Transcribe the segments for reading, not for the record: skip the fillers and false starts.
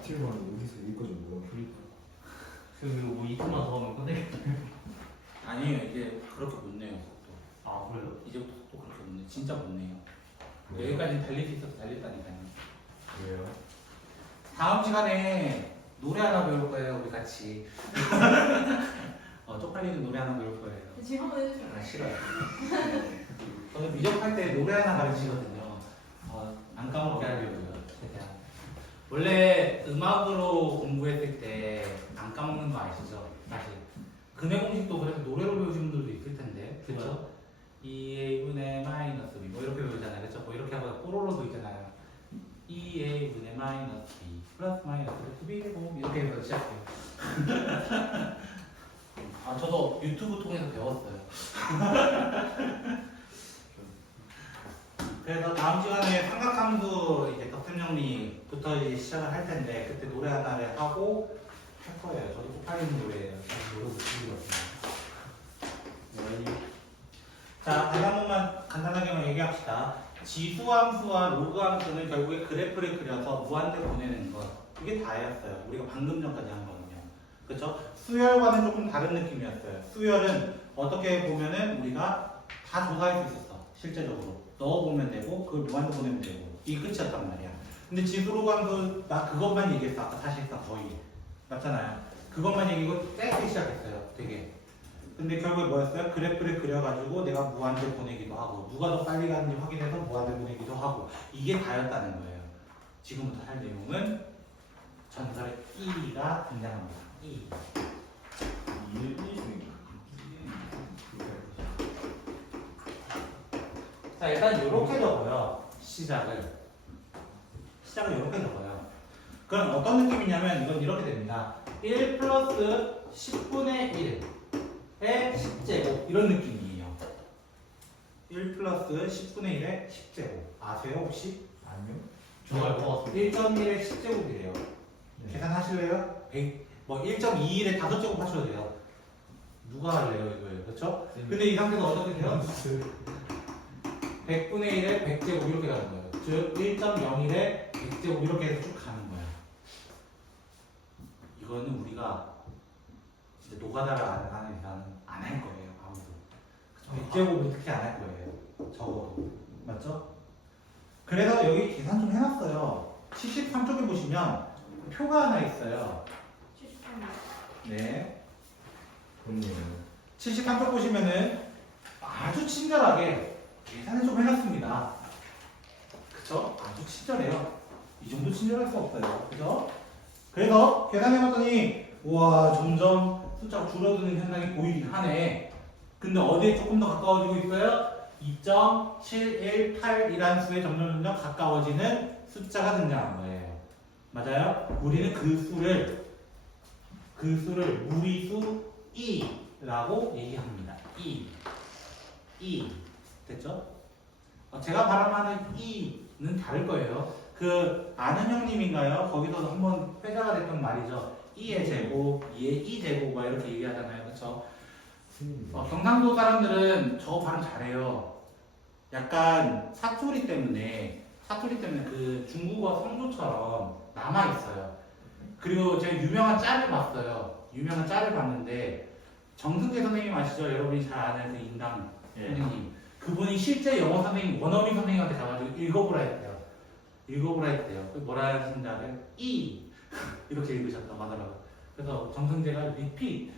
이틀만 여기서 여기까지 온 거야. 그러니까. 그리고 뭐 이틀만 더 하면 끝내겠다. 아니에요. 이제 그렇게 못 내요. 속도. 아 그래요? 이제부터 속도 그렇게 못 내. 진짜 못 내요. 왜요? 여기까지 달릴 수 있어서 달렸다니까요. 왜요? 다음 시간에 노래 하나 배울 거예요. 우리 같이. 쪽팔리는 노래 하나 배울 거예요. 지금 한번 해주세요. 아 싫어요. 저는 미적할 때 노래 하나 가르치거든요. 안 까먹게 하려고요. 최대한. 원래 음악으로 공부했을 때 안 까먹는 거 아시죠? 사실. 근해 공식도 그래서 노래로 배우신 분들도 있을 텐데, 그렇죠? 2a분의 마이너스 b 뭐 이렇게 배우잖아요, 그렇죠? 뭐 이렇게 하고 뽀로로도 있잖아요. 2a분의 마이너스 b 플러스 마이너스 b 제곱 이렇게 해서 시작해요. 저도 유튜브 통해서 배웠어요. 그래서 다음 시간에 삼각함수 이제 덕셈 정리부터 이제 시작을 할 텐데 그때 노래 하나를 하고 할 거예요. 저도 쪽팔리는 노래예요. 노래 못 부르거든요. 자, 다시 한 번만 간단하게만 얘기합시다. 지수함수와 로그함수는 결국에 그래프를 그려서 무한대 보내는 것. 이게 다였어요. 우리가 방금 전까지 한 거는요. 그렇죠? 수열과는 조금 다른 느낌이었어요. 수열은 어떻게 보면은 우리가 다 조사할 수 있었어. 실제적으로. 넣어보면 되고 그걸 무한대 보내면 되고. 이게 끝이었단 말이야. 근데 지수 로그함수 나 그것만 얘기했어. 아까 사실상 거의. 맞잖아요. 그것만 얘기고 짧게 시작했어요. 되게. 근데 결국에 뭐였어요? 그래프를 그려가지고 내가 무한대 보내기도 하고 누가 더 빨리 가는지 확인해서 무한대 보내기도 하고 이게 다였다는 거예요. 지금부터 할 내용은 전설의 E가 등장합니다. E. 자, 일단 이렇게 적어요. 시작을 이렇게 적어요. 그럼 어떤 느낌이냐면 이건 이렇게 됩니다. 1 플러스 10분의 1의 10제곱 이런 느낌이에요. 1 플러스 10분의 1의 10제곱 아세요 혹시? 아니요. 저도 알것 같습니다. 1.1의 10제곱이래요. 네. 계산하실래요? 100, 뭐 1.21의 5제곱 하셔도 돼요. 누가 할래요 이거예요? 그렇죠? 근데 이 상태가 어떻게 돼요? 100분의 1의 100제곱 이렇게 가는 거예요. 즉 1.01의 100제곱 이렇게 해서 쭉 가는 거예요. 이거는 우리가 진짜 노가다를 안 하는 이상은 안 할 거예요. 아무도. 100제곱은 특히 안 할 거예요. 적어도. 맞죠? 그래서 여기 계산 좀 해놨어요. 73쪽에 보시면 표가 하나 있어요. 73번. 네. 그럼요. 73쪽 보시면은 아주 친절하게 계산을 좀 해놨습니다. 그쵸? 아주 친절해요. 이 정도 친절할 수 없어요. 그죠? 그래서 계산해봤더니 우와 점점 숫자가 줄어드는 현상이 보이긴 하네. 근데 어디에 조금 더 가까워지고 있어요? 2.718이라는 수에 점점 가까워지는 숫자가 등장한 거예요. 맞아요? 우리는 그 수를 무리수 E라고 얘기합니다. E. 됐죠? 제가 바람하는 E는 다를 거예요. 그 아는 형님인가요? 거기서 한번 회자가 됐던 말이죠. E의 제곱, E의 E 제곱 막 이렇게 얘기하잖아요. 그렇죠? 경상도 사람들은 저 발음 잘해요. 약간 사투리 때문에 그 중국어 성조처럼 남아 있어요. 그리고 제가 유명한 짤을 봤어요. 유명한 짤을 봤는데 정승재 선생님 아시죠? 여러분이 잘 아는 그 인당 선생님. 그분이 실제 영어 선생님, 원어민 선생님한테 가가지고 읽어보라 했대요. 그 뭐라 하신지 알아요? E 이렇게 읽으셨다고 하더라고요. 그래서 정승재가 repeat,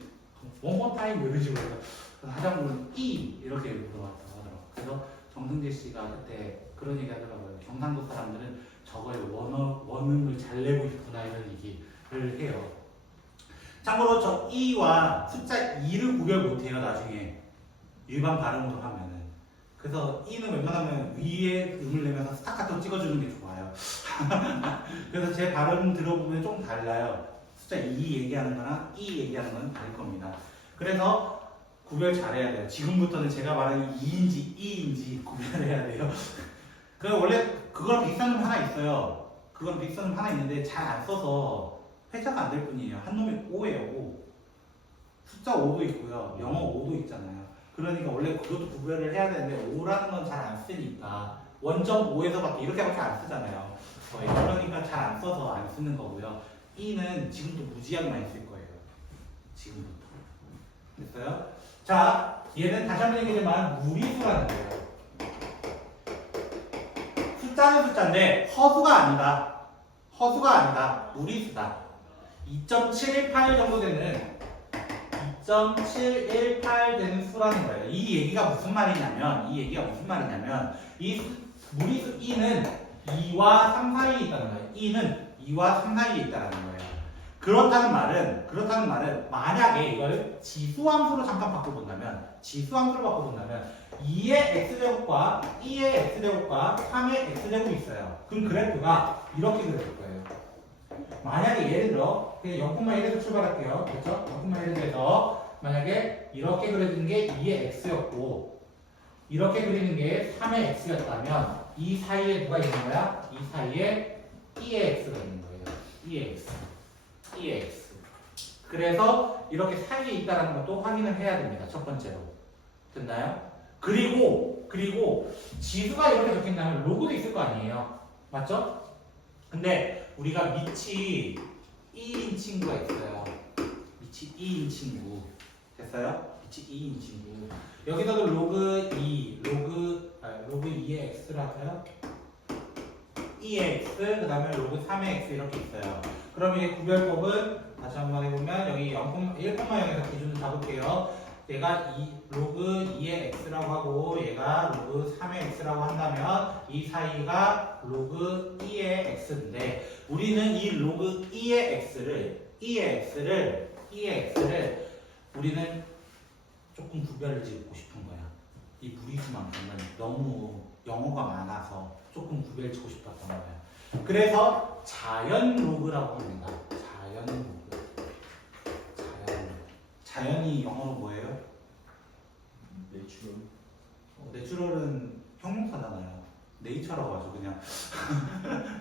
one more time 이런 식으로 해서 하장부는 E 이렇게 물어봤다고 하더라고요. 그래서 정승재 씨가 그때 그런 얘기 하더라고요. 경상도 사람들은 저거에 원음을 잘 내고 있구나 이런 얘기를 해요. 참고로 저 E와 숫자 2를 구별 못해요. 나중에 일반 발음으로 하면은. 그래서 E는 웬만하면 위에 음을 내면서 스타카토 찍어주는 게 좋아요. 그래서 제 발음 들어보면 좀 달라요. 숫자 2 얘기하는 거랑 E 얘기하는 건 다를 겁니다. 그래서 구별 잘해야 돼요. 지금부터는 제가 말하는 2인지 E인지 구별해야 돼요. 원래 그거랑 비슷한 놈 하나 있어요. 그건 비슷한 놈 하나 있는데 잘 안 써서 회자가 안 될 뿐이에요. 한 놈이 5예요. 5. 숫자 5도 있고요. 영어 5도 있잖아요. 그러니까 원래 그것도 구별을 해야 되는데 5라는 건 잘 안 쓰니까 1.5에서밖에 이렇게밖에 안 쓰잖아요. 거의. 그러니까 잘 안 써서 안 쓰는 거고요. e는 지금도 무지하게 많이 쓸 거예요. 지금부터. 됐어요? 자, 얘는 다시 한번 얘기하지만 무리수라는 거예요. 숫자는 숫자인데 허수가 아니다. 허수가 아니다. 무리수다. 2.718 정도 되는 2.718 되는 수라는 거예요. 이 얘기가 무슨 말이냐면 이 무리수 e는 2와 3 사이에 있다는 거예요. e는 2와 3 사이에 있다는 거예요. 그렇다는 말은 만약에 이걸 지수함수로 잠깐 바꿔본다면 2의 x제곱과 2의 x제곱과 3의 x제곱이 있어요. 그럼 그래프가 이렇게 그려질 거예요. 만약에 예를 들어 그냥 0,1에서 출발할게요. 그렇죠? 0,1에서 만약에 이렇게 그려지는 게 2의 x였고 이렇게 그리는 게 3의 x였다면 이 사이에 누가 있는 거야? 이 사이에 2의 x가 있는 거예요. 2의 x. 그래서 이렇게 사이에 있다는 것도 확인을 해야 됩니다. 첫 번째로. 됐나요? 그리고 지수가 이렇게 적힌다면 로그도 있을 거 아니에요. 맞죠? 근데 우리가 밑이 2인 친구가 있어요. 밑이 2인 친구. 됐어요? 밑이 2인 친구. 여기서도 로그 2의 x라고요? 2의 x, 그 다음에 로그 3의 x 이렇게 있어요. 그럼 이 구별법은 다시 한번 해보면 여기 1,0에서 기준을 잡을게요. 얘가 로그 2의 x라고 하고 얘가 로그 3의 x라고 한다면 이 사이가 로그 2의 x인데 우리는 이 로그 2의 x를 우리는 조금 구별을 짓고 싶은 거야. 이 무리수만큼은 너무 영어가 많아서 조금 구별 짓고 싶었던 거야. 그래서 자연 로그라고 합니다. 자연 로그. 자연이 영어로 뭐예요? 내추럴. 내추럴은 형용사잖아요. 네이처라고 하죠 그냥.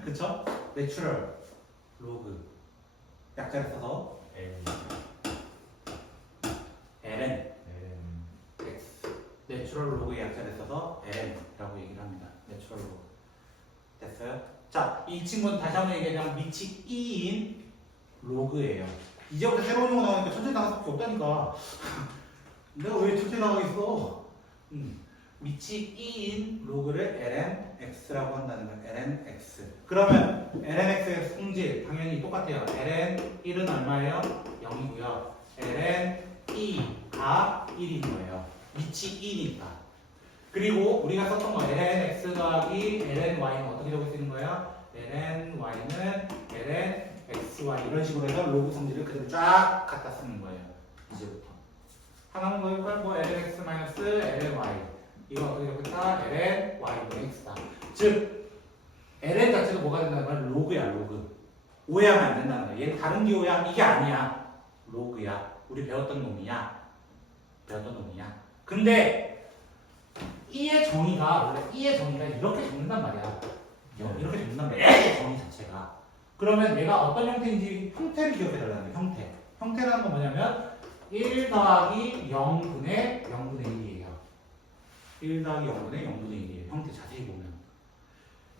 그쵸? 내추럴 로그 약자를 써서 ln x 내추럴 로그의 약자를 써서 ln이라고 얘기를 합니다. 내추럴 로그. 됐어요? 자, 이 친구는 다시 한번 얘기하자면 밑이 2인 로그예요. 이제부터 새로운 용어 나오니까 천천히 나갈 수밖에 없다니까. 내가 왜 천천히 나가겠어? 밑이 2인 로그를 lnx라고 한다는 거예요. lnx. 그러면 lnx의 성질 당연히 똑같아요. ln1은 얼마예요? 0이고요. ln2가 1인 거예요. 밑이 2니까. 그리고 우리가 썼던 거 lnx 더하기 lny는 어떻게 적을 수 있는 거예요? lny는 lnxy 이런 식으로 해서 로그 성질을 그대로 쫙 갖다 쓰는 거예요. 이제부터. 하나는 뭐일까요? 뭐 lnx lny 이거 어떻게 적을까? lny는 x다. 즉 ln 자체가 뭐가 된다는 거야? 로그야 로그. 오해하면 안 된다는 거야. 얘는 다른 기호야. 이게 아니야. 로그야. 우리 배웠던 놈이야. 근데 이의 정의가 원래 이의 정의가 이렇게 적는단 말이야. 이렇게 적는단 말이야. 이의 정의 자체가. 그러면 얘가 어떤 형태인지 형태를 기억해 달라는 거야. 형태라는 건 뭐냐면 1 더하기 0분의 1이에요. 1 더하기 0분의 1이에요. 형태 자세히 보면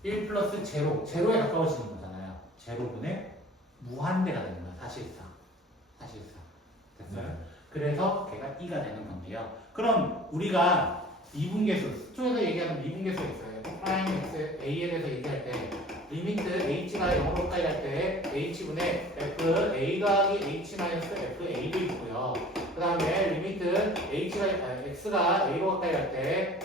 1 플러스 제로에 가까워지는 거잖아요. 제로분의 무한대가 되는 거야. 사실상. 됐어요? 그래서 걔가 2가 되는 건데요. 그럼 우리가 미분계수, 수초에서 얘기하는 미분계수가 있어요. 프라임 x a에 대해서 얘기할 때 리미트 h가 0으로 가까이 갈 때 h분의 f a 더하기 h 마이너스 f a도 있고요. 그 다음에 리미트 x가 a로 가까이 갈 때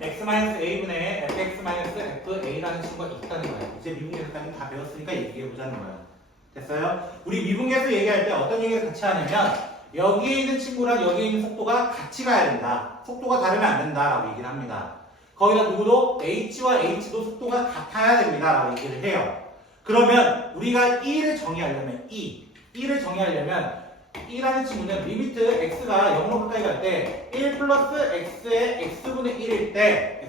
x 마이너스 a분의 fx 마이너스 f a라는 친구가 있다는 거예요. 이제 미분계수까지 다 배웠으니까 얘기해 보자는 거예요. 됐어요? 우리 미분계수 얘기할 때 어떤 얘기를 같이 하냐면 여기에 있는 친구랑 여기에 있는 속도가 같이 가야 된다. 속도가 다르면 안 된다라고 얘기를 합니다. 거기다 누구도 h와 h도 속도가 같아야 됩니다라고 얘기를 해요. 그러면 우리가 2를 정의하려면 2라는 친구는 리미트 x가 0으로 가까이 갈 때 1 플러스 x의 x분의 1일 때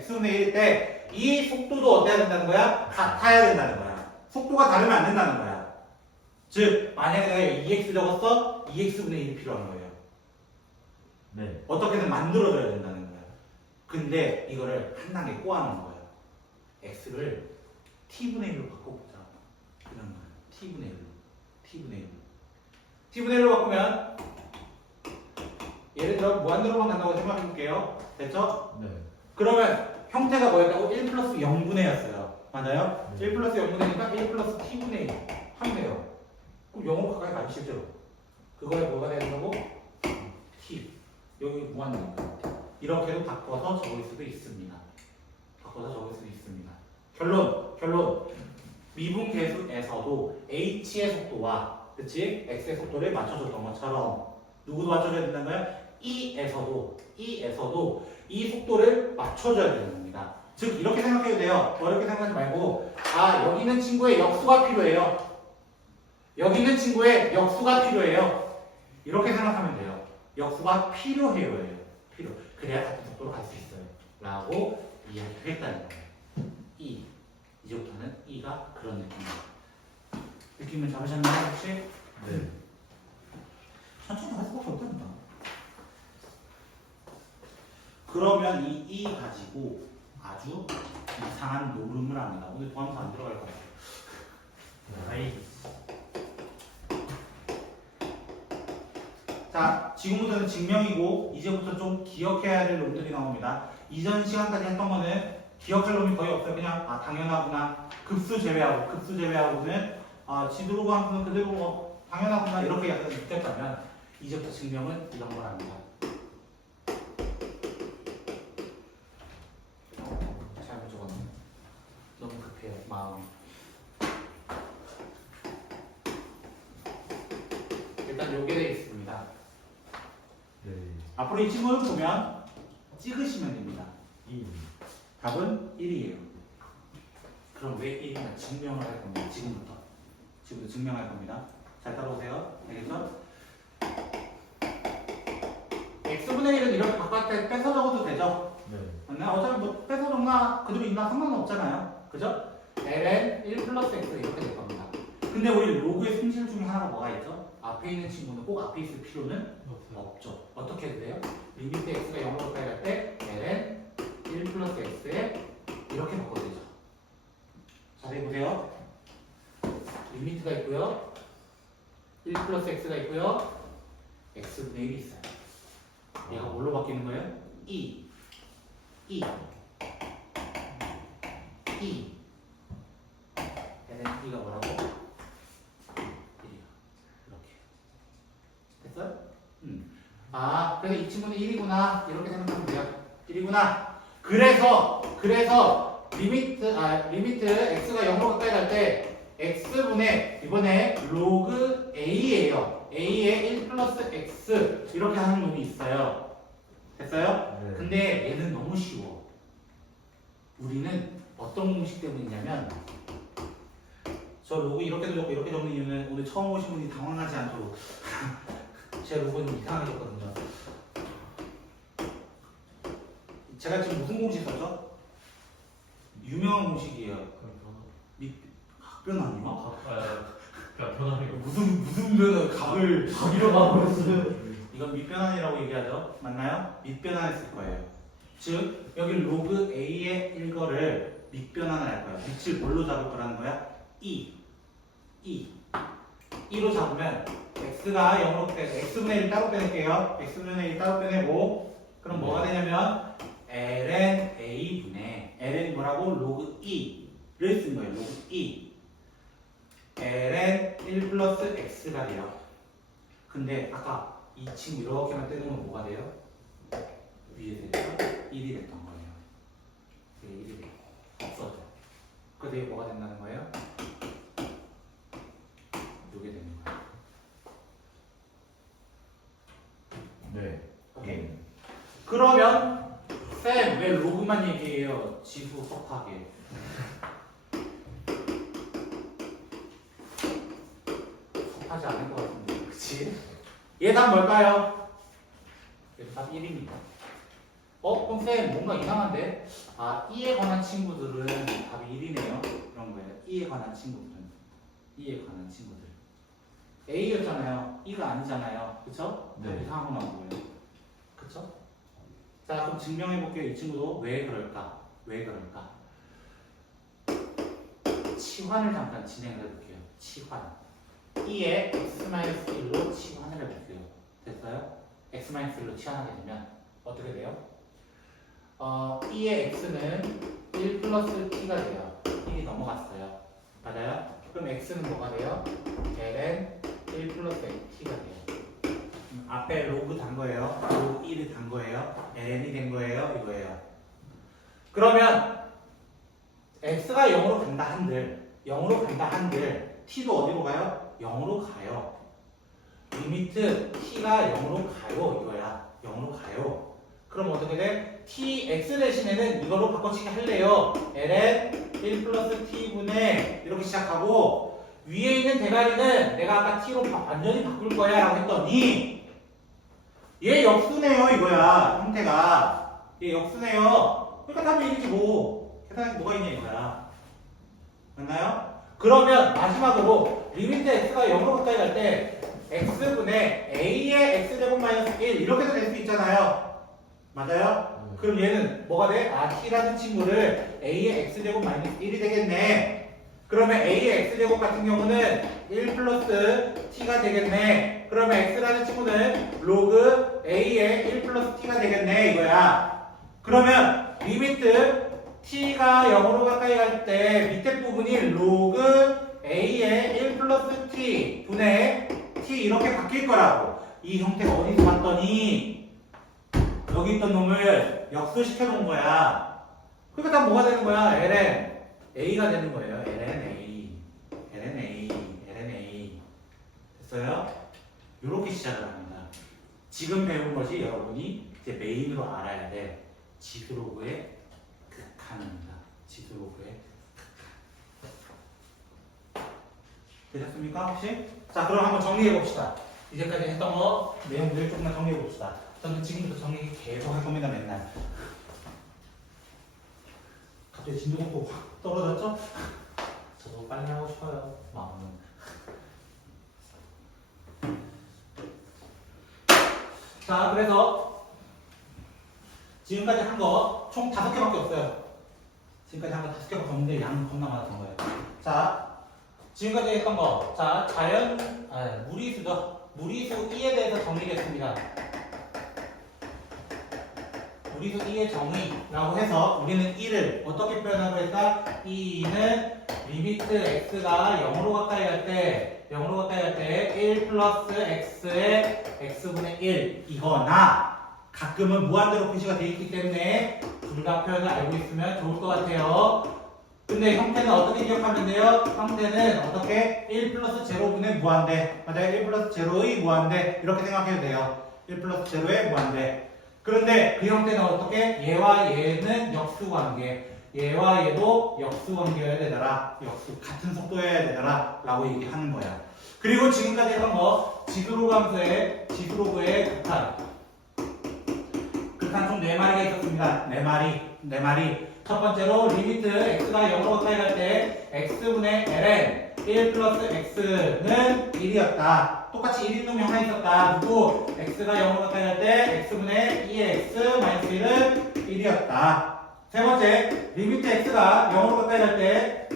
이 속도도 어때야 된다는 거야? 같아야 된다는 거야. 속도가 다르면 안 된다는 거야. 즉 만약에 내가 2x 적었어? 2x분의 1이 필요한 거예요. 네. 어떻게든 만들어줘야 된다는 거야. 근데 이거를 한 단계 꼬아놓은 거예요. x를 t분의 1로 바꿔보자. 그런 거예요. t분의 1로. t분의 1로. t분의 1로 바꾸면 예를 들어 무한대로만 간다고 생각해 볼게요. 됐죠? 네. 그러면 형태가 뭐였다고? 1 플러스 0분의 1였어요. 맞아요? 네. 1 플러스 0분의니까 1 플러스 t분의 1 하면 돼요. 그럼 0으로 가까이 가기 실제로. 그거에 뭐가 되는 거고? t. 여기 무한이니까. 이렇게도 바꿔서 적을 수도 있습니다. 바꿔서 적을 수도 있습니다. 결론. 미분 계수에서도 h의 속도와 그치? x의 속도를 맞춰줬던 것처럼 누구도 맞춰줘야 된다는 거야? e에서도 이 속도를 맞춰줘야 되는 겁니다. 즉 이렇게 생각해도 돼요. 어렵게 생각하지 말고 여기 있는 친구의 역수가 필요해요. 여기 있는 친구의 역수가 필요해요. 이렇게 생각하면 돼요. 역수가 필요해요. 필요. 그래야 같은 속도로 갈 수 있어요. 라고 이야기하겠다는 거예요. 이제부터는 E가 그런 느낌이에요. 느낌을 잡으셨나요 혹시? 네. 천천히 할 수밖에 없답니다. 그러면 이 E 가지고 아주 이상한 노름을 합니다. 오늘 도함수 안 들어갈 것 같아요. 아이. 자, 지금부터는 증명이고 이제부터 좀 기억해야 될 놈들이 나옵니다. 이전 시간까지 했던 거는 기억할 놈이 거의 없어요. 그냥 당연하구나. 급수 제외하고는 지도로고 함수는 그대로 당연하구나 이렇게 약간 느꼈다면 이제부터 증명은 이런 걸 합니다. 잘못 적었네. 너무 급해요 마음이. 일단 요게 되어 있습니다. 네. 앞으로 이 친구를 보면 찍으시면 됩니다. 2. 답은 1이에요. 그럼 왜 1이냐 증명을 할 겁니다. 지금부터 증명할 겁니다. 잘 따라오세요. 알겠죠? x분의 1은 이렇게 바깥에 뺏어 적어도 되죠? 네. 맞나요? 어차피 뭐 뺏어 적나 그대로 있나 상관은 없잖아요. 그죠? ln 1 플러스 x 이렇게 될 겁니다. 근데 우리 로그의 승질 중에 하나가 뭐가 있죠? 앞에 있는 친구는 꼭 앞에 있을 필요는 없죠. 어떻게 해도 돼요? 리미트 x가 0으로 가까이 갈 때 ln 1 플러스 x에 이렇게 바꿔도 되죠. 자세히 보세요. 리미트가 있고요. 1 플러스 x가 있고요. x분의 1이 있어요. 얘가 뭘로 바뀌는 거예요? e ln e가 뭐라고? 1이야. 이렇게 됐어요? 그래서 이 친구는 1이구나 이렇게 생각하면 돼요. 1이구나. 그래서 리미트 x가 0으로 가까이 갈 때 x분의 이번에 로그 a예요. a의 1 플러스 x 이렇게 하는 놈이 있어요. 됐어요? 네. 근데 얘는 너무 쉬워. 우리는 어떤 공식 때문이냐면 저 로그 이렇게 적고 이렇게 적는 이유는 오늘 처음 오신 분이 당황하지 않도록 제 로고 좀 이상하게 적거든요. 제가 지금 무슨 공식 썼죠? 유명한 공식이에요. 각변환이요? 변하는 거. 무슨 변환 각을 자기로 가버렸어요. 이건 밑변환이라고 얘기하죠. 맞나요? 밑변환했을 거예요. 즉 여기 로그 a의 일거를 밑변환을 할 거예요. 밑을 뭘로 잡을 거라는 거야? 2로 잡으면 x가 0으로 돼. x분의 1 따로 빼낼게요. x분의 1 따로 빼내고 그럼 뭐가 되냐면 ln a분의 ln이 뭐라고? 로그 2를 쓴 거예요. 로그 2 ln 1 플러스 x가 돼요. 근데 아까 이 친구 이렇게만 떼놓으면 뭐가 돼요? 위에 되죠? 1이 됐던 거예요. 이게 1이 돼요. 없어져. 그래서 이게 뭐가 된다는 거예요? 이게 되는 거예요. 네. 오케이. 그러면 쌤 왜 로그만 얘기해요? 지수 섭하게. 섭하지 않을 것 같은데, 그치? 얘 답 뭘까요? 얘 답 1입니다. 그럼 쌤 뭔가 이상한데? E에 관한 친구들은 답이 1이네요. 그런 거예요. E에 관한 친구들은. A였잖아요. E가 아니잖아요. 그쵸? 네. 이상한 거 나온 거예요. 그쵸? 자, 그럼 증명해 볼게요. 이 친구도 왜 그럴까? 치환을 잠깐 진행을 해볼게요. 치환. E의 x-1로 치환을 해볼게요. 됐어요? x-1로 치환하게 되면 어떻게 돼요? E의 x는 1 플러스 t가 돼요. 1이 넘어갔어요. 맞아요? 그럼 x는 뭐가 돼요? ln 1 플러스 t가 돼요. 앞에 로그 단 거예요. 로그 1이 단 거예요. ln이 된 거예요. 이거예요. 그러면 x가 0으로 간다 한들 0으로 간다 한들 t도 어디로 가요? 0으로 가요. 리미트 t가 0으로 가요. 이거야. 0으로 가요. 그럼 어떻게 돼? t, x 대신에는 이걸로 바꿔치기 할래요. ln 1 플러스 t분의 이렇게 시작하고 위에 있는 대가리는 내가 아까 t로 완전히 바꿀 거야 라고 했더니 얘 역수네요 이거야. 형태가 얘 역수네요. 그러니까 답이 이렇게 뭐 계산할 게 뭐가 있냐 이거야. 맞나요? 그러면 마지막으로 리미트 x가 0으로 가까이 갈 때 x분의 a의 x제곱 마이너스 1 이렇게도 될 수 있잖아요. 맞아요? 그럼 얘는 뭐가 돼? t라는 친구를 a의 x제곱 마이너스 1이 되겠네. 그러면 a의 x제곱 같은 경우는 1 플러스 t가 되겠네. 그러면 x라는 친구는 로그 a의 1 플러스 t가 되겠네 이거야. 그러면 리미트 t가 0으로 가까이 갈 때 밑에 부분이 로그 a의 1 플러스 t 분의 t 이렇게 바뀔 거라고. 이 형태가 어디서 왔더니 여기 있던 놈을 역수시켜 놓은 거야. 그러니까 다 뭐가 되는 거야? ln a가 되는 거예요. ln a, ln a, ln a. 됐어요? 이렇게 시작을 합니다. 지금 배운 것이 여러분이 이제 메인으로 알아야 될 지수로그의 극한입니다. 지수로그의 극한. 되셨습니까? 혹시? 자, 그럼 한번 정리해 봅시다. 이제까지 했던 거 내용들 조금만 정리해 봅시다. 저는 지금부터 정리 계속 할 겁니다. 맨날. 갑자기 진도공포 확 떨어졌죠? 저도 빨리 하고 싶어요. 마음은. 자, 그래서 지금까지 한 거 총 5개밖에 없어요. 지금까지 한 거 5개밖에 없는데 양 겁나 많았던 거예요. 자, 지금까지 했던 거. 자, 무리수죠. 무리수 2에 대해서 정리했습니다. 무리수 2의 정의라고 해서 우리는 2를 어떻게 표현하고 했다? 2는 리미트 x가 0으로 가까이 갈 때 1 플러스 x의 x분의 1 이거나 가끔은 무한대로 표시가 되어 있기 때문에 불가 표현을 알고 있으면 좋을 것 같아요. 근데 형태는 어떻게 기억하면 돼요? 형태는 어떻게? 1 플러스 제로분의 무한대. 맞아요? 1 플러스 제로의 무한대. 이렇게 생각해도 돼요. 1 플러스 제로의 무한대. 그런데 그 형태는 어떻게? 얘와 얘는 역수관계. 얘와 얘도 역수관계여야 되더라. 역수. 같은 속도여야 되더라. 라고 얘기하는 거야. 그리고 지금까지 했던 거 지수로그 함수의 극한. 극한 총 4마리가 있었습니다. 4마리. 첫 번째로 리미트 x가 0으로 가까이 갈 때 x분의 ln 1 플러스 x는 1이었다. 똑같이 1인 놈이 하나 있었다. 누구? x가 0으로 가까이 갈 때 x분의 2x 마이너스 1은 1이었다. 세 번째, 리미트 x가 0으로 가까이 갈 때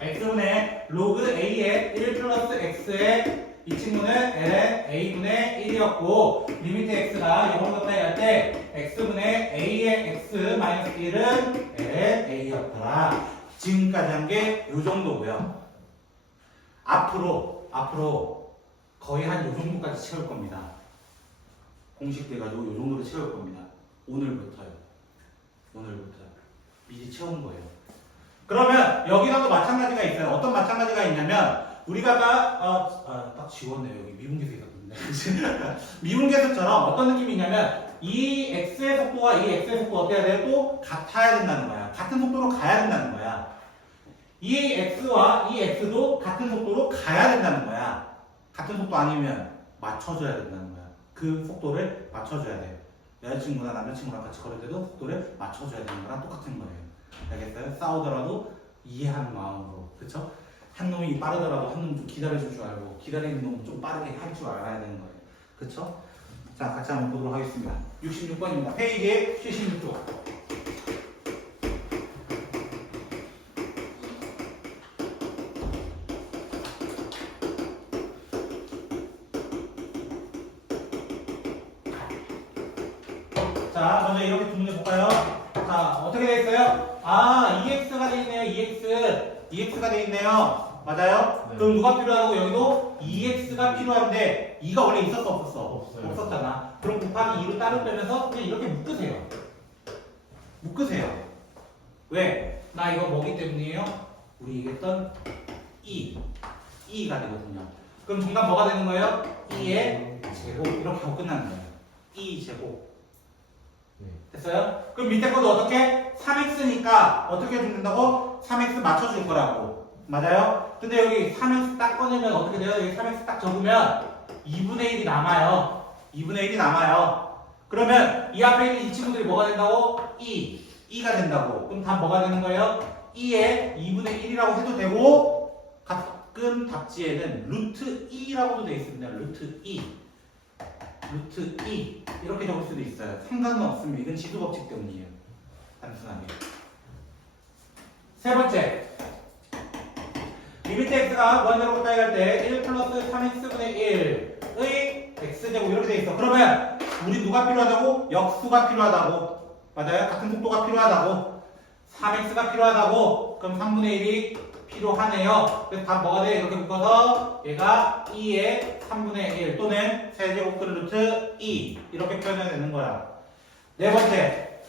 x분의 로그 a의 1 플러스 x의 이 친구는 ln a분의 1이었고 리미트 x가 0으로 가까이 갈 때 x분의 a의 x 마이너스 1은 ln a였더라. 지금까지 한 게 요 정도고요. 앞으로 거의 한 요 정도까지 채울 겁니다. 공식 돼가지고 요 정도로 채울 겁니다. 오늘부터요. 미리 채운 거예요. 그러면 여기서도 마찬가지가 있어요. 어떤 마찬가지가 있냐면 우리가 아까 딱 지웠네요. 여기 미분계수 있었는데 미분계수처럼 어떤 느낌이 있냐면 이 x의 속도와 이 x의 속도 어때야 돼요? 또 같아야 된다는 거야. 같은 속도로 가야 된다는 거야. 이 x와 이 x도 같은 속도로 가야 된다는 거야. 같은 속도 아니면 맞춰줘야 된다는 거야. 그 속도를 맞춰줘야 돼요. 여자친구나 남자친구랑 같이 걸을 때도 속도를 맞춰줘야 되는 거랑 똑같은 거예요. 알겠어요? 싸우더라도 이해하는 마음으로. 그쵸? 한 놈이 빠르더라도 한 놈 좀 기다려줄 줄 알고 기다리는 놈 좀 빠르게 할 줄 알아야 되는 거예요. 그쵸? 자, 같이 한번 보도록 하겠습니다. 66번입니다. 페이지 76쪽. 자, 먼저 이렇게 두 문제 볼까요? 자, 어떻게 돼 있어요? 아, EX가 돼 있네요. EX가 돼 있네요. 맞아요? 네. 그럼 누가 필요하고 여기도 EX가 필요한데 2가 원래 있었어 없었어? 없어요. 없었잖아. 그럼 곱하기 2로 따로 빼면서 그냥 이렇게 묶으세요. 왜? 나 이거 뭐기 때문이에요? 우리 얘기했던 E가 되거든요. 그럼 정답 뭐가 되는 거예요? 2의 제곱 이렇게 하고 끝나는 거예요. 2 제곱. 네. 됐어요? 그럼 밑에 것도 어떻게? 3x니까 어떻게 준다고? 3x 맞춰줄 거라고. 맞아요? 근데 여기 3x 딱 꺼내면 어떻게 돼요? 여기 3x 딱 적으면 2분의 1이 남아요. 2분의 1이 남아요. 그러면 이 앞에 있는 이 친구들이 뭐가 된다고? 2가 된다고. 그럼 답 뭐가 되는 거예요? 2의 2분의 1이라고 해도 되고 가끔 답지에는 루트 2라고도 돼 있습니다. 루트 2 이렇게 적을 수도 있어요. 상관은 없습니다. 이건 지수 법칙 때문이에요. 단순하게. 세 번째. 리미트 x가 무한대로 가까이 갈 때 1 플러스 3x분의 1의 x제곱 이렇게 돼 있어. 그러면 우리 누가 필요하다고? 역수가 필요하다고. 맞아요? 같은 속도가 필요하다고. 3x가 필요하다고. 그럼 3분의 1이 필요하네요. 그래서 답 뭐가 돼? 이렇게 묶어서 얘가 2의 3분의 1 또는 세제곱근 루트 2 이렇게 표현해야 되는 거야. 네 번째.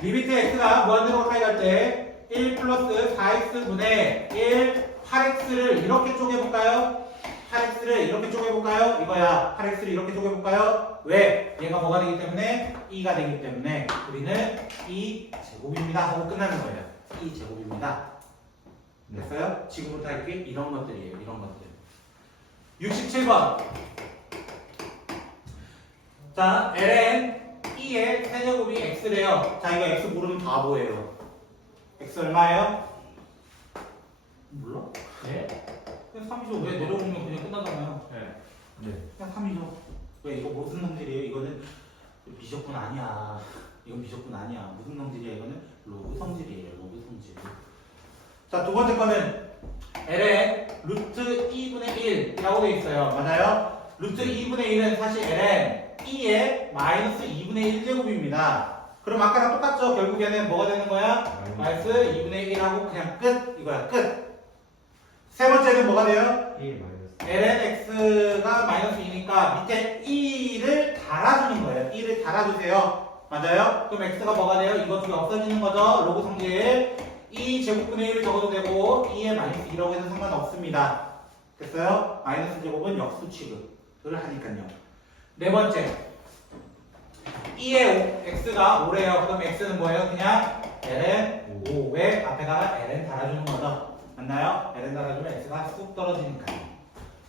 리미트 x가 무한대로 가까이 갈 때 1 플러스 4x분의 1 8x를 이렇게 쪼개볼까요? 8x를 이렇게 쪼개볼까요? 이거야. 8x를 이렇게 쪼개볼까요? 왜? 얘가 뭐가 되기 때문에? 2가 되기 때문에 우리는 2제곱입니다 하고 끝나는 거예요. 2제곱입니다. 됐어요? 지금부터 할게 이런 것들이에요. 이런 것들. 67번. 자, ln 2의 세제곱이 x래요. 자, 이거 x 모르면 바보예요. x 얼마예요? 몰라? 네? 그냥 3이죠. 왜 내려오면 그냥 끝나잖아요. 네. 네. 그냥 3이죠. 왜 이거 무슨 놈들이에요? 이거는 미적분 아니야. 이건 미적분 아니야. 무슨 놈들이야? 이거는 로그 성질이에요. 로그 성질. 자, 두 번째 거는 ln 루트 2분의 1이라고 되어 있어요. 맞아요? 루트 2분의 1은 사실 ln 2의 마이너스 2분의 1제곱입니다. 그럼 아까랑 똑같죠? 결국에는 뭐가 되는 거야? 마이너스 2분의 1하고 그냥 끝! 이거야, 끝! 세 번째는 뭐가 돼요? 1 마이너스. ln x가 마이너스 2니까 밑에 2를 달아주는 거예요. 2를 달아주세요. 맞아요? 그럼 x가 뭐가 돼요? 이것 중에 없어지는 거죠? 로그 성질. 2 제곱분의 1을 적어도 되고 2의 마이너스 2라고 해도 상관없습니다. 됐어요? 마이너스 제곱은 역수 취급을 하니까요. 네 번째. 2의 x가 5래요. 그럼 x는 뭐예요? 그냥 ln 5. 왜? 앞에다가 ln 달아주는 거죠. 맞나요? ln 달아주면 x가 쑥 떨어지니까요.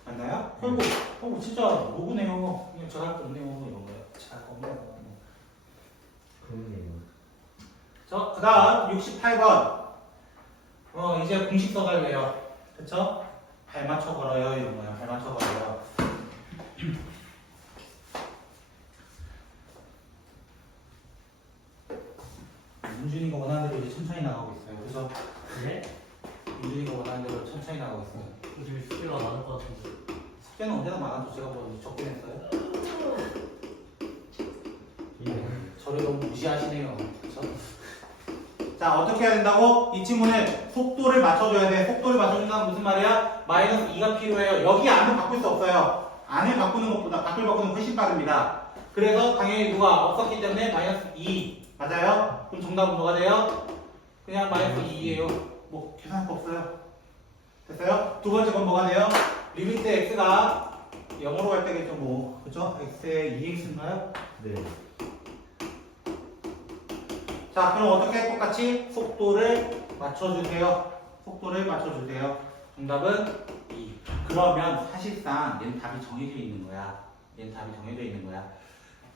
맞나요? 헐고 진짜 로그네요. 그냥 저할 거 없네요. 이런 거요. 잘할 거 없네요. 그러네요. 자, 그 다음 68번. 이제 공식 써갈래요. 그쵸? 발 맞춰 걸어요. 이런 거요. 발 맞춰 걸어요. 민준이가 원하는 대로 이제 천천히 나가고 있어요. 그래서 네? 민준이가 원하는 대로 천천히 나가고 있어요. 요즘 숙제가 많을 것 같은데. 숙제는 언제나 많아도 제가 뭐 적긴 했어요. 저를 너무 무시하시네요. 그쵸? 자, 어떻게 해야 된다고? 이 친구는 속도를 맞춰줘야 돼. 속도를 맞춰준다는 무슨 말이야? 마이너스 2가 필요해요. 여기 안을 바꿀 수 없어요. 안을 바꾸는 것보다 밖을 바꾸는 건 훨씬 빠릅니다. 그래서 당연히 누가 없었기 때문에 마이너스 2. 맞아요? 그럼 정답은 뭐가 돼요? 그냥 마이너스 2예요. 뭐 계산할 거 없어요. 됐어요? 두 번째 건 뭐가 돼요? 리미트 x가 0으로 갈 때겠죠. 뭐 그죠? x의 2x인가요? 네. 자, 그럼 어떻게 똑같이 속도를 맞춰주세요. 속도를 맞춰주세요. 정답은 2. 그러면 사실상 얘는 답이 정해져 있는 거야. 얘는 답이 정해져 있는 거야.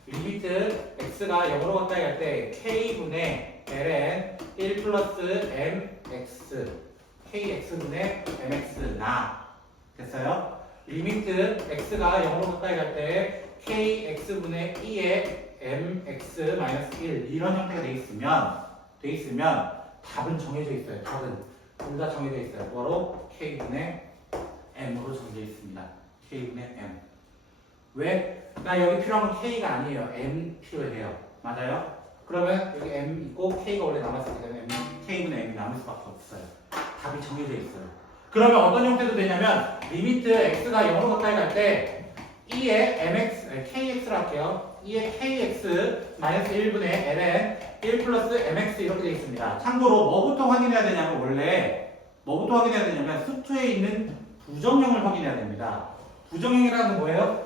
리미트 x가 0으로 가까이 갈 때 k분의 ln 1 플러스 mx kx분의 mx 나 됐어요? 리미트 x가 0으로 가까이 갈 때 kx분의 2의 mx 마이너스 1 이런 형태가 돼 있으면 답은 정해져 있어요. 답은 둘 다 정해져 있어요. 뭐로? k분의 m으로 정해져 있습니다. k분의 m. 왜? 나 여기 필요한 건 K가 아니에요. M 필요해요. 맞아요? 그러면 여기 M 있고 K가 원래 남았을 때는 K분의 M이 남을 수밖에 없어요. 답이 정해져 있어요. 그러면 어떤 형태도 되냐면 리미트 x가 0으로 가까이 갈 때 2의 mx, kx를 할게요. 2의 kx 마이너스 1분의 ln 1 플러스 mx 이렇게 되어 있습니다. 참고로 뭐부터 확인해야 되냐면 원래 뭐부터 확인해야 되냐면 수투에 있는 부정형을 확인해야 됩니다. 부정형이라는 건 뭐예요?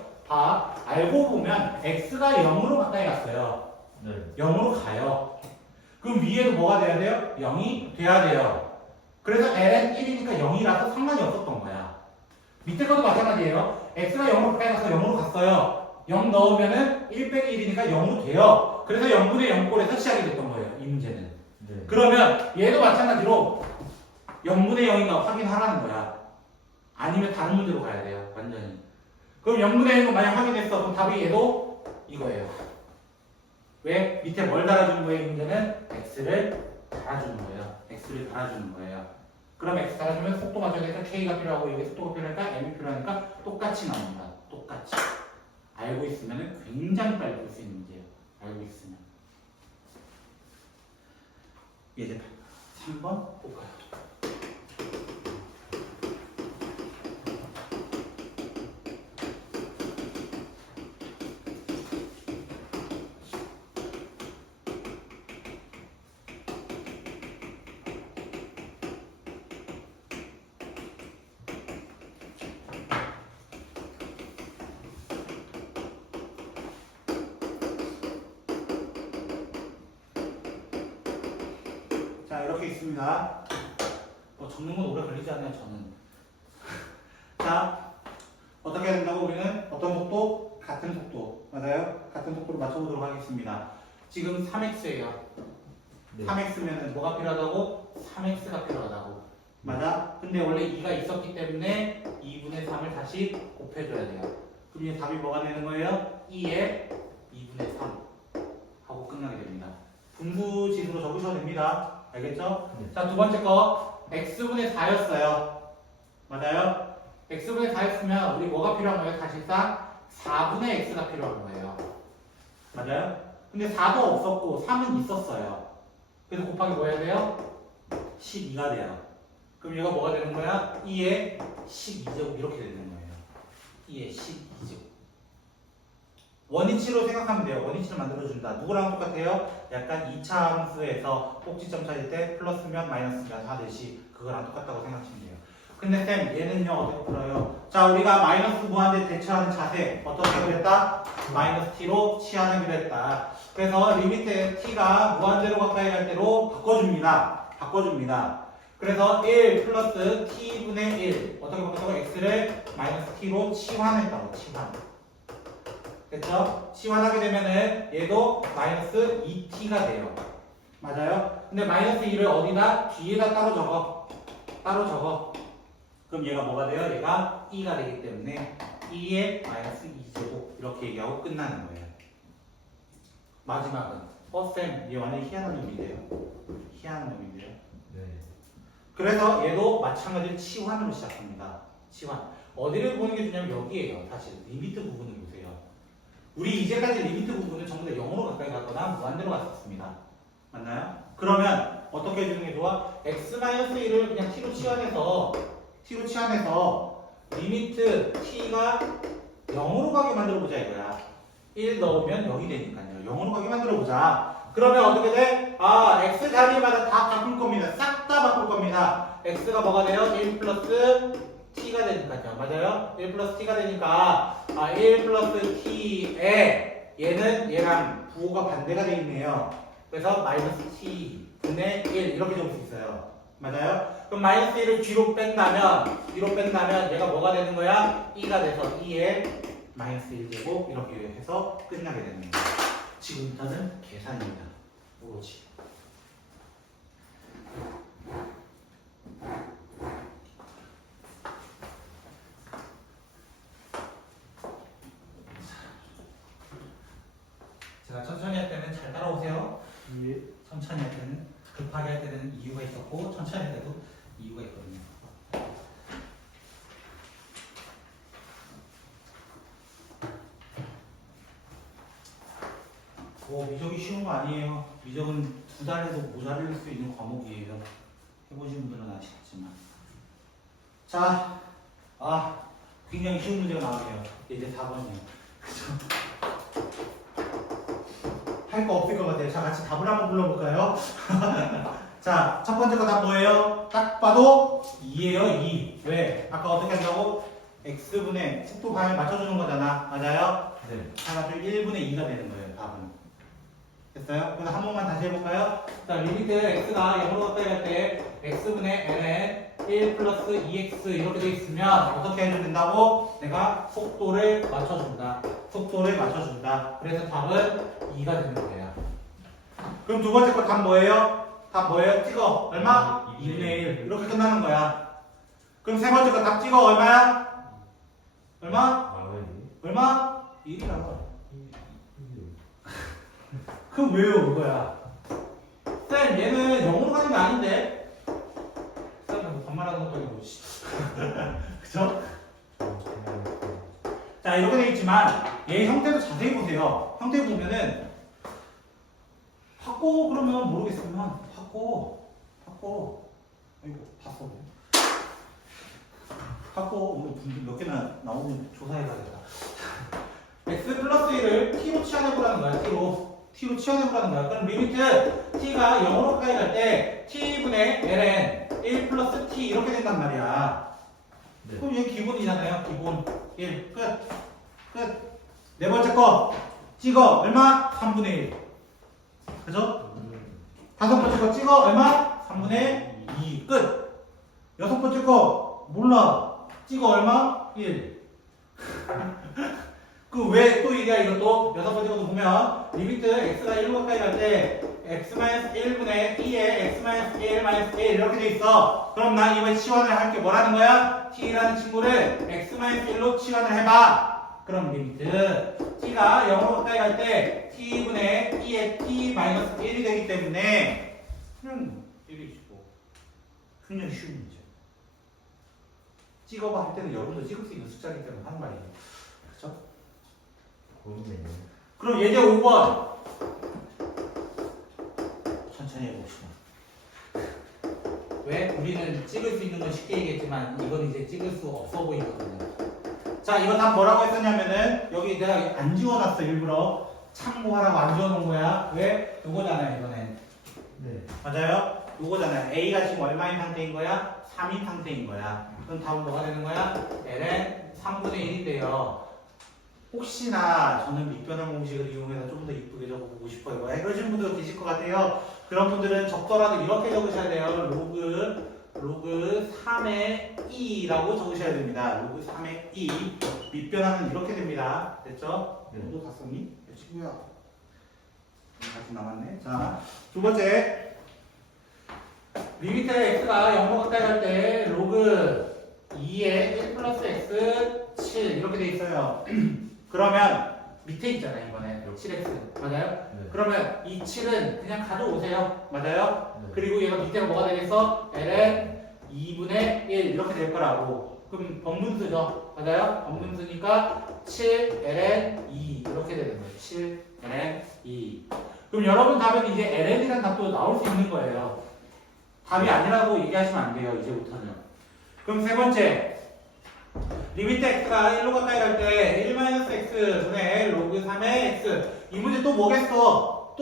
알고 보면 x가 0으로 가까이 갔어요. 네. 0으로 가요. 그럼 위에도 뭐가 돼야 돼요? 0이 돼야 돼요. 그래서 ln 1이니까 0이라서 상관이 없었던 거야. 밑에 것도 마찬가지예요. x가 0으로 가까이 가서 0으로 갔어요. 0 넣으면은 1 빼기 1이니까 0으로 돼요. 그래서 0분의 0꼴에서 시작이 됐던 거예요. 이 문제는. 네. 그러면 얘도 마찬가지로 0분의 0인가 확인하라는 거야. 아니면 다른 문제로 가야 돼요. 완전히. 그럼 0분의 1은 만약 확인했어. 그럼 답이 얘도 이거예요. 왜? 밑에 뭘 달아주는 거예요? 이 문제는 x를 달아주는 거예요. x를 달아주는 거예요. 그럼 x 달아주면 속도 맞춰야 되니까 k가 필요하고 여기 속도가 필요하니까 m이 필요하니까 똑같이 나옵니다. 똑같이. 알고 있으면 굉장히 빨리 볼 수 있는 문제예요. 알고 있으면. 이제 3번 볼까요? 자, 이렇게 있습니다. 적는 건 오래 걸리지 않아요, 저는. 자, 어떻게 해야 된다고? 우리는 어떤 속도? 같은 속도. 맞아요? 같은 속도로 맞춰보도록 하겠습니다. 지금 3x예요. 네. 3x면 뭐가 필요하다고? 3x가 필요하다고. 맞아? 근데 원래 2가 있었기 때문에 2분의 3을 다시 곱해줘야 돼요. 그럼 이제 답이 뭐가 되는 거예요? 2에 2분의 3 하고 끝나게 됩니다. 분수지수로 적으셔도 됩니다. 알겠죠? 네. 자, 두 번째 거 x분의 4였어요. 맞아요? x분의 4였으면 우리 뭐가 필요한 거예요? 사실상 4분의 x가 필요한 거예요. 맞아요? 근데 4도 없었고 3은 있었어요. 그래서 곱하기 뭐 해야 돼요? 12가 돼요. 그럼 얘가 뭐가 되는 거야? 2에 12제곱 이렇게 되는 거예요. 2에 12제곱. 원위치로 생각하면 돼요. 원위치를 만들어준다. 누구랑 똑같아요? 약간 2차 함수에서 꼭지점 찾을 때 플러스면 마이너스면 하듯이 그거랑 똑같다고 생각하시면 돼요. 근데 쌤 얘는요 어떻게 풀어요? 자, 우리가 마이너스 무한대 대처하는 자세 어떻게 하기로 했다? 마이너스 t로 취하기로 했다. 그래서 리미트 t가 무한대로 가까이 갈 때로 바꿔줍니다. 그래서 1 플러스 t분의 1 어떻게 바꿨다고? x를 마이너스 t로 치환했다고. 치환. 됐죠? 치환하게 되면은 얘도 마이너스 2t가 돼요. 맞아요? 근데 마이너스 2를 어디다? 뒤에다 따로 적어. 그럼 얘가 뭐가 돼요? 얘가 2가 되기 때문에 2의 마이너스 2제곱 이렇게 얘기하고 끝나는 거예요. 마지막은 쌤, 얘 완전 희한한 놈인데요. 네. 그래서 얘도 마찬가지로 치환으로 시작합니다. 치환. 어디를 보는 게 중요하면 여기에요. 사실 리미트 부분을 보세요. 우리 이제까지 리미트 부분은 전부 다 0으로 가까이 갔거나 무한대로 갔었습니다. 맞나요? 그러면 어떻게 해주는 게 좋아? x-1을 그냥 t로 치환해서 리미트 t가 0으로 가게 만들어보자 이거야. 1 넣으면 0이 되니까요. 0으로 가게 만들어보자. 그러면 어떻게 돼? x 자리마다 다 바꿀 겁니다. 싹 다 바꿀 겁니다. x가 뭐가 돼요? 1 플러스 t가 되니까요. 맞아요? 1 플러스 t가 되니까 1 플러스 t에 얘는 얘랑 부호가 반대가 돼 있네요. 그래서 마이너스 t 분의 1 이렇게 적을 수 있어요. 맞아요? 그럼 마이너스 1을 뒤로 뺀다면 얘가 뭐가 되는 거야? 2가 돼서 2에 마이너스 1제곱 이렇게 해서 끝나게 되는 거예요. 지금부터는 계산입니다. 오로지. 제가 천천히 할 때는 잘 따라오세요. 천천히 할 때는 급하게 할 때는 이유가 있었고 천천히 할 때도 이유가 있거든요. 미적이 쉬운 거 아니에요. 미적은 2달에도 모자랄 수 있는 과목이에요. 해보신 분들은 아시겠지만. 자, 굉장히 쉬운 문제가 나오네요. 이제 4번이에요. 그죠? 할 거 없을 것 같아요. 자, 같이 답을 한번 불러볼까요? 자, 첫 번째 거 답 뭐예요? 딱 봐도 2예요, 2. 왜? 아까 어떻게 한다고? x분의 속도 방향 맞춰주는 거잖아. 맞아요? 네. 하나, 둘, 1분의 2가 되는 거예요, 답은. 됐어요? 그래서 한 번만 다시 해볼까요? 자, 리미트 x가 0으로 가까이 갈 때 x분의 ln 1 플러스 2x 이렇게 돼 있으면 어떻게 해주면 된다고? 내가 속도를 맞춰준다. 속도를 맞춰준다. 그래서 답은 2가 되는 거예요. 그럼 두 번째 거 답 뭐예요? 답 뭐예요? 찍어. 얼마? 2분의 1. 이렇게 끝나는 거야. 그럼 세 번째 거 답 찍어. 얼마야? 얼마? 얼마? 1이라고. 그럼 왜요, 그거야? 쌤, 얘는 0으로 가는 게 아닌데? 쌤, 뭐 반말하는 것도 아니고, 씨. 그쵸? 자, 이렇게 되어 있지만, 얘 형태도 자세히 보세요. 형태 보면은, 바꿔, 그러면 모르겠으면, 바꿔. 아이고, 다 써. 바꿔. 오늘 분들 몇 개나 나오면 조사해봐야겠다. x 플러스 1을 t로 치환해보라는 거야, t로 치환해보라는 거야. 그럼 리미트 t가 0으로 가까이 갈 때 t분의 ln 1 플러스 t 이렇게 된단 말이야. 네. 그럼 얘 기본이잖아요. 기본 1. 끝. 네 번째 거 찍어. 얼마? 3분의 1. 그죠? 다섯 번째 거 찍어. 얼마? 3분의 2. 끝. 여섯 번째 거 몰라. 찍어. 얼마? 1. 그 왜 또 얘기야 이것도 여섯 번째 것도 보면 리미트 x가 1로 가까이 갈 때 x-1분의 2에 x-1 1 이렇게 돼 있어. 그럼 난 이번에 치환을 할게 뭐라는 거야? t라는 친구를 x-1로 치환을 해봐. 그럼 리미트 t가 0으로 가까이 갈 때 t분의 2에 t-1이 되기 때문에 그냥 1이고 굉장히 쉬운 문제. 찍어봐 할 때는 여러분도 찍을 수 있는 숫자이기 때문에 하는 말이에요. 그렇죠? 그럼 예제 5번 천천히 해봅시다. 왜? 우리는 찍을 수 있는 건 쉽게 얘기했지만 이건 이제 찍을 수 없어 보이거든요. 자, 이거 다 뭐라고 했었냐면은 여기 내가 안 지워놨어. 일부러 참고하라고 안 지워놓은 거야. 왜? 요거잖아요 이번엔. 네. 맞아요? 요거잖아요. A가 지금 얼마인 상태인 거야? 3인 상태인 거야. 그럼 답은 뭐가 되는 거야? L은 3분의 1인데요. 혹시나 저는 밑변환 공식을 이용해서 좀 더 이쁘게 적어보고 싶어요. 그러신 분들 계실 것 같아요. 그런 분들은 적더라도 이렇게 적으셔야 돼요. 로그 3의 2라고 적으셔야 됩니다. 로그 3의 2. 밑변환은 이렇게 됩니다. 됐죠? 네. 너도 다 썼니? 친구야. 아직 남았네. 자, 두 번째. 리미트 x가 0로 가까이 갈 때 로그 2에 1 플러스 x 7 이렇게 돼 있어요. 그러면 밑에 있잖아요 이번에 7x 맞아요? 네. 그러면 이 7은 그냥 가져오세요. 맞아요? 네. 그리고 얘가 밑에가 뭐가 되겠어? ln 2분의 1 이렇게 될 거라고. 그럼 번분수죠. 맞아요? 번분수니까 7 ln 2 이렇게 되는 거예요. 7 ln 2. 그럼 여러분 답은 이제 ln이라는 답도 나올 수 있는 거예요. 답이 아니라고 얘기하시면 안 돼요. 이제부터는. 그럼 세 번째. 리미트 x가 1로 가까이 갈 때 1-x 분의 로그 3의 x. 이 문제 또 뭐겠어?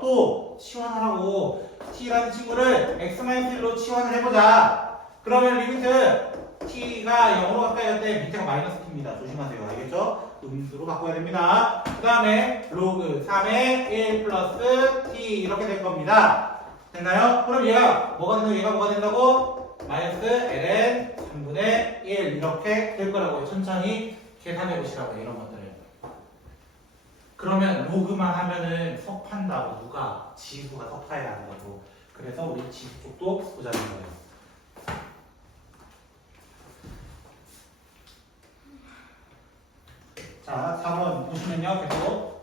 또 치환하라고. t라는 친구를 x-1로 치환을 해보자. 그러면 리미트 t가 0으로 가까이 갈 때 밑에가 마이너스 t입니다. 조심하세요. 알겠죠? 음수로 바꿔야 됩니다. 그 다음에 로그 3의 1 플러스 t 이렇게 될 겁니다. 됐나요? 그럼 얘가 뭐가 된다고? 마이너스 ln 3분의 1 이렇게 될 거라고. 천천히 계산해 보시라고 이런 것들을. 그러면 로그만 하면은 섭한다고. 누가? 지수가 섭해야 한다고. 그래서 우리 지수 쪽도 보자는 거예요. 자, 4번 보시면요, 계속.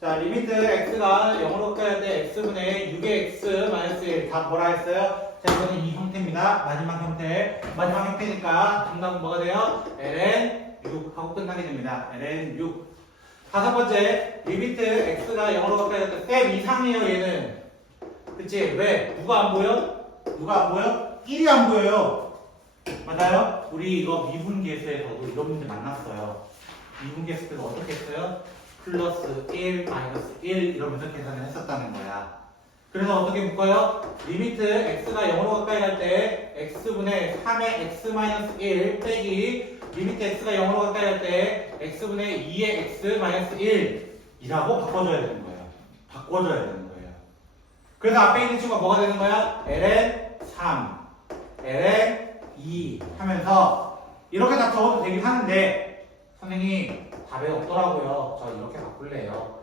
자, 리미트 x가 0으로 가까이 할 때 x분의 6의 x 마이너스 1 다 뭐라 했어요? 자, 이거는 이 형태입니다. 마지막 형태. 마지막 형태니까 정답은 뭐가 돼요? ln 6 하고 끝나게 됩니다. ln 6. 다섯 번째, 리미트 x가 0으로 가까이 갈 때 쌤 이상해요 얘는. 그치? 왜? 누가 안 보여? 누가 안 보여? 1이 안 보여요. 맞아요? 우리 이거 미분계수에서도 이런 문제 만났어요. 미분계수 때도 어떻게 했어요? 플러스 1, 마이너스 1 이러면서 계산을 했었다는 거야. 그래서 어떻게 묶어요? 리미트 x가 0으로 가까이 갈 때 x분의 3의 x 마이너스 1 빼기 리미트 x가 0으로 가까이 갈 때 x분의 2의 x 마이너스 1이라고 바꿔줘야 되는 거예요. 바꿔줘야 되는 거예요. 그래서 앞에 있는 친구가 뭐가 되는 거야? ln 3, ln 2 하면서 이렇게 다 적어도 되긴 하는데 선생님 답에 없더라고요. 저 이렇게 바꿀래요.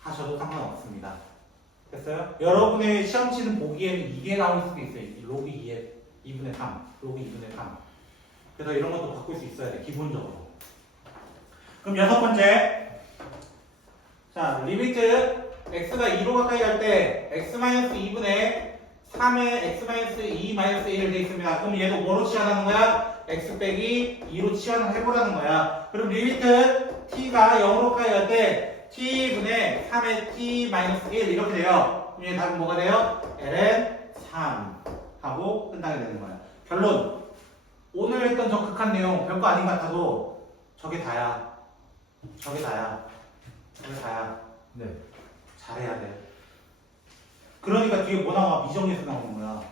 하셔도 상관없습니다. 됐어요? 여러분의 시험치는 보기에는 이게 나올 수도 있어요. 로그 2분의 3, 로그 2분의 3. 그래서 이런 것도 바꿀 수 있어야 돼, 기본적으로. 그럼 여섯 번째. 자, 리미트 x가 2로 가까이 갈 때 x-2분의 3의 x-2 1 되어 있습니다. 그럼 얘도 뭐로 치환하는 거야? x 빼기 2로 치환을 해보라는 거야. 그럼 리미트 t가 0으로 가까이 갈 때 t분의 3의 t-1 이렇게 돼요. 그럼 얘 답은 뭐가 돼요? ln 3 하고 끝나게 되는 거야. 결론. 오늘 했던 저 극한 내용 별거 아닌 것 같아도 저게 다야. 저게 다야. 저게 다야. 네. 잘해야 돼. 그러니까 뒤에 뭐 나와? 미정계수 나오는 거야.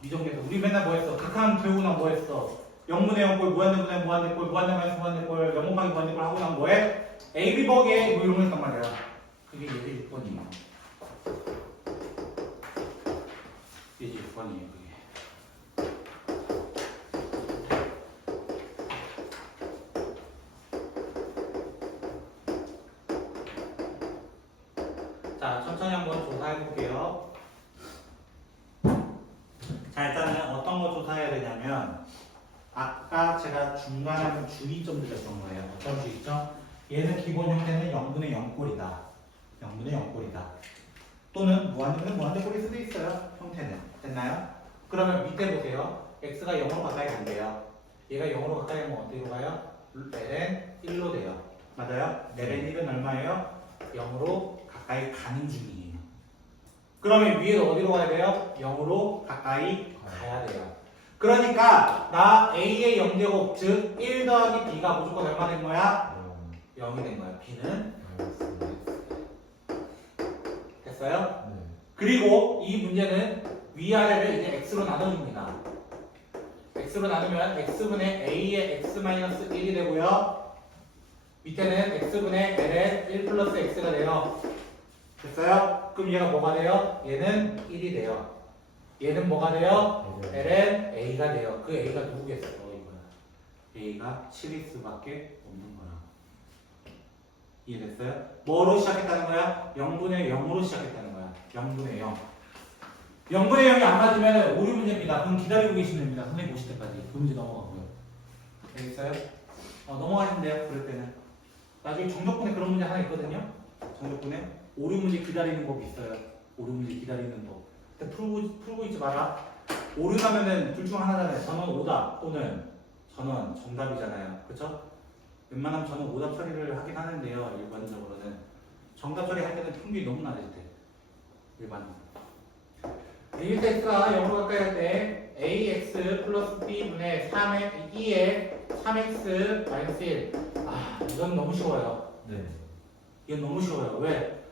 미정계수. 우리 맨날 뭐 했어? 극한 배우고 나뭐 했어? 0분의 0꼴, 무한대분의 무한대꼴, 무한대 무한대꼴, 0곱하기 무한대꼴 하고 나면 뭐해? AB 버기에 뭐 이런 거 했단 말이야. 그게 예제 6번이에요. 예제 6번이에요, 그게. 자, 천천히 한번 조사해 볼게요. 자, 일단은 어떤 거 조사해야 되냐면, 아까 제가 중간에 한번 주의점 드렸던 거예요. 어떤 주의점? 얘는 기본 형태는 0분의 0꼴이다. 0분의 0꼴이다. 또는 무한대꼴일 수도 있어요. 형태는. 됐나요? 그러면 밑에 보세요. x가 0으로 가까이 간대요. 얘가 0으로 가까이 가면 어디로 가요? ln 1로 돼요. 맞아요? ln 1은 얼마예요? 0으로 가까이 가는 중이에요. 그러면 위에는 어디로 가야 돼요? 0으로 가까이 가야 돼요. 그러니까 나 a의 0제곱 즉 1 더하기 b가 무조건 얼마 된 거야? 0이 된 거야. b는 됐어요? 네. 그리고 이 문제는 위아래를 이제 x로 나눠줍니다. x로 나누면 x분의 a의 x-1이 되고요. 밑에는 x분의 ln 1 플러스 x가 돼요. 됐어요? 그럼 얘가 뭐가 돼요? 얘는 1이 돼요. 얘는 뭐가 돼요? ln a가 돼요. 그 a가 누구겠어? 이거야. a가 7일 수밖에 없는 거야. 이해됐어요? 뭐로 시작했다는 거야? 0분의 0으로 시작했다는 거야. 0분의 0. 0분의 0이 안 맞으면 오류 문제입니다. 그럼 기다리고 계시면 됩니다. 선생님 오실 때까지. 그 문제 넘어가고요. 되겠어요? 넘어가시면 돼요. 그럴 때는. 나중에 정적분에 그런 문제 하나 있거든요. 정적분에 오류 문제 기다리는 법이 있어요. 오류 문제 기다리는 법. 근데 풀고 있지 마라. 오류 나면은 둘 중 하나잖아요. 전원 오답 또는 전원 정답이잖아요. 그쵸? 웬만하면 저는 오답 처리를 하긴 하는데요. 일반적으로는 정답 처리할 때는 평균이 너무 낮을 때 일반적으로 리미트 x가 0으로 가까이 할 때 ax 플러스 b분의 3의 2의 3x 마이너스 1. 이건 너무 쉬워요. 네. 이건 너무 쉬워요. 왜?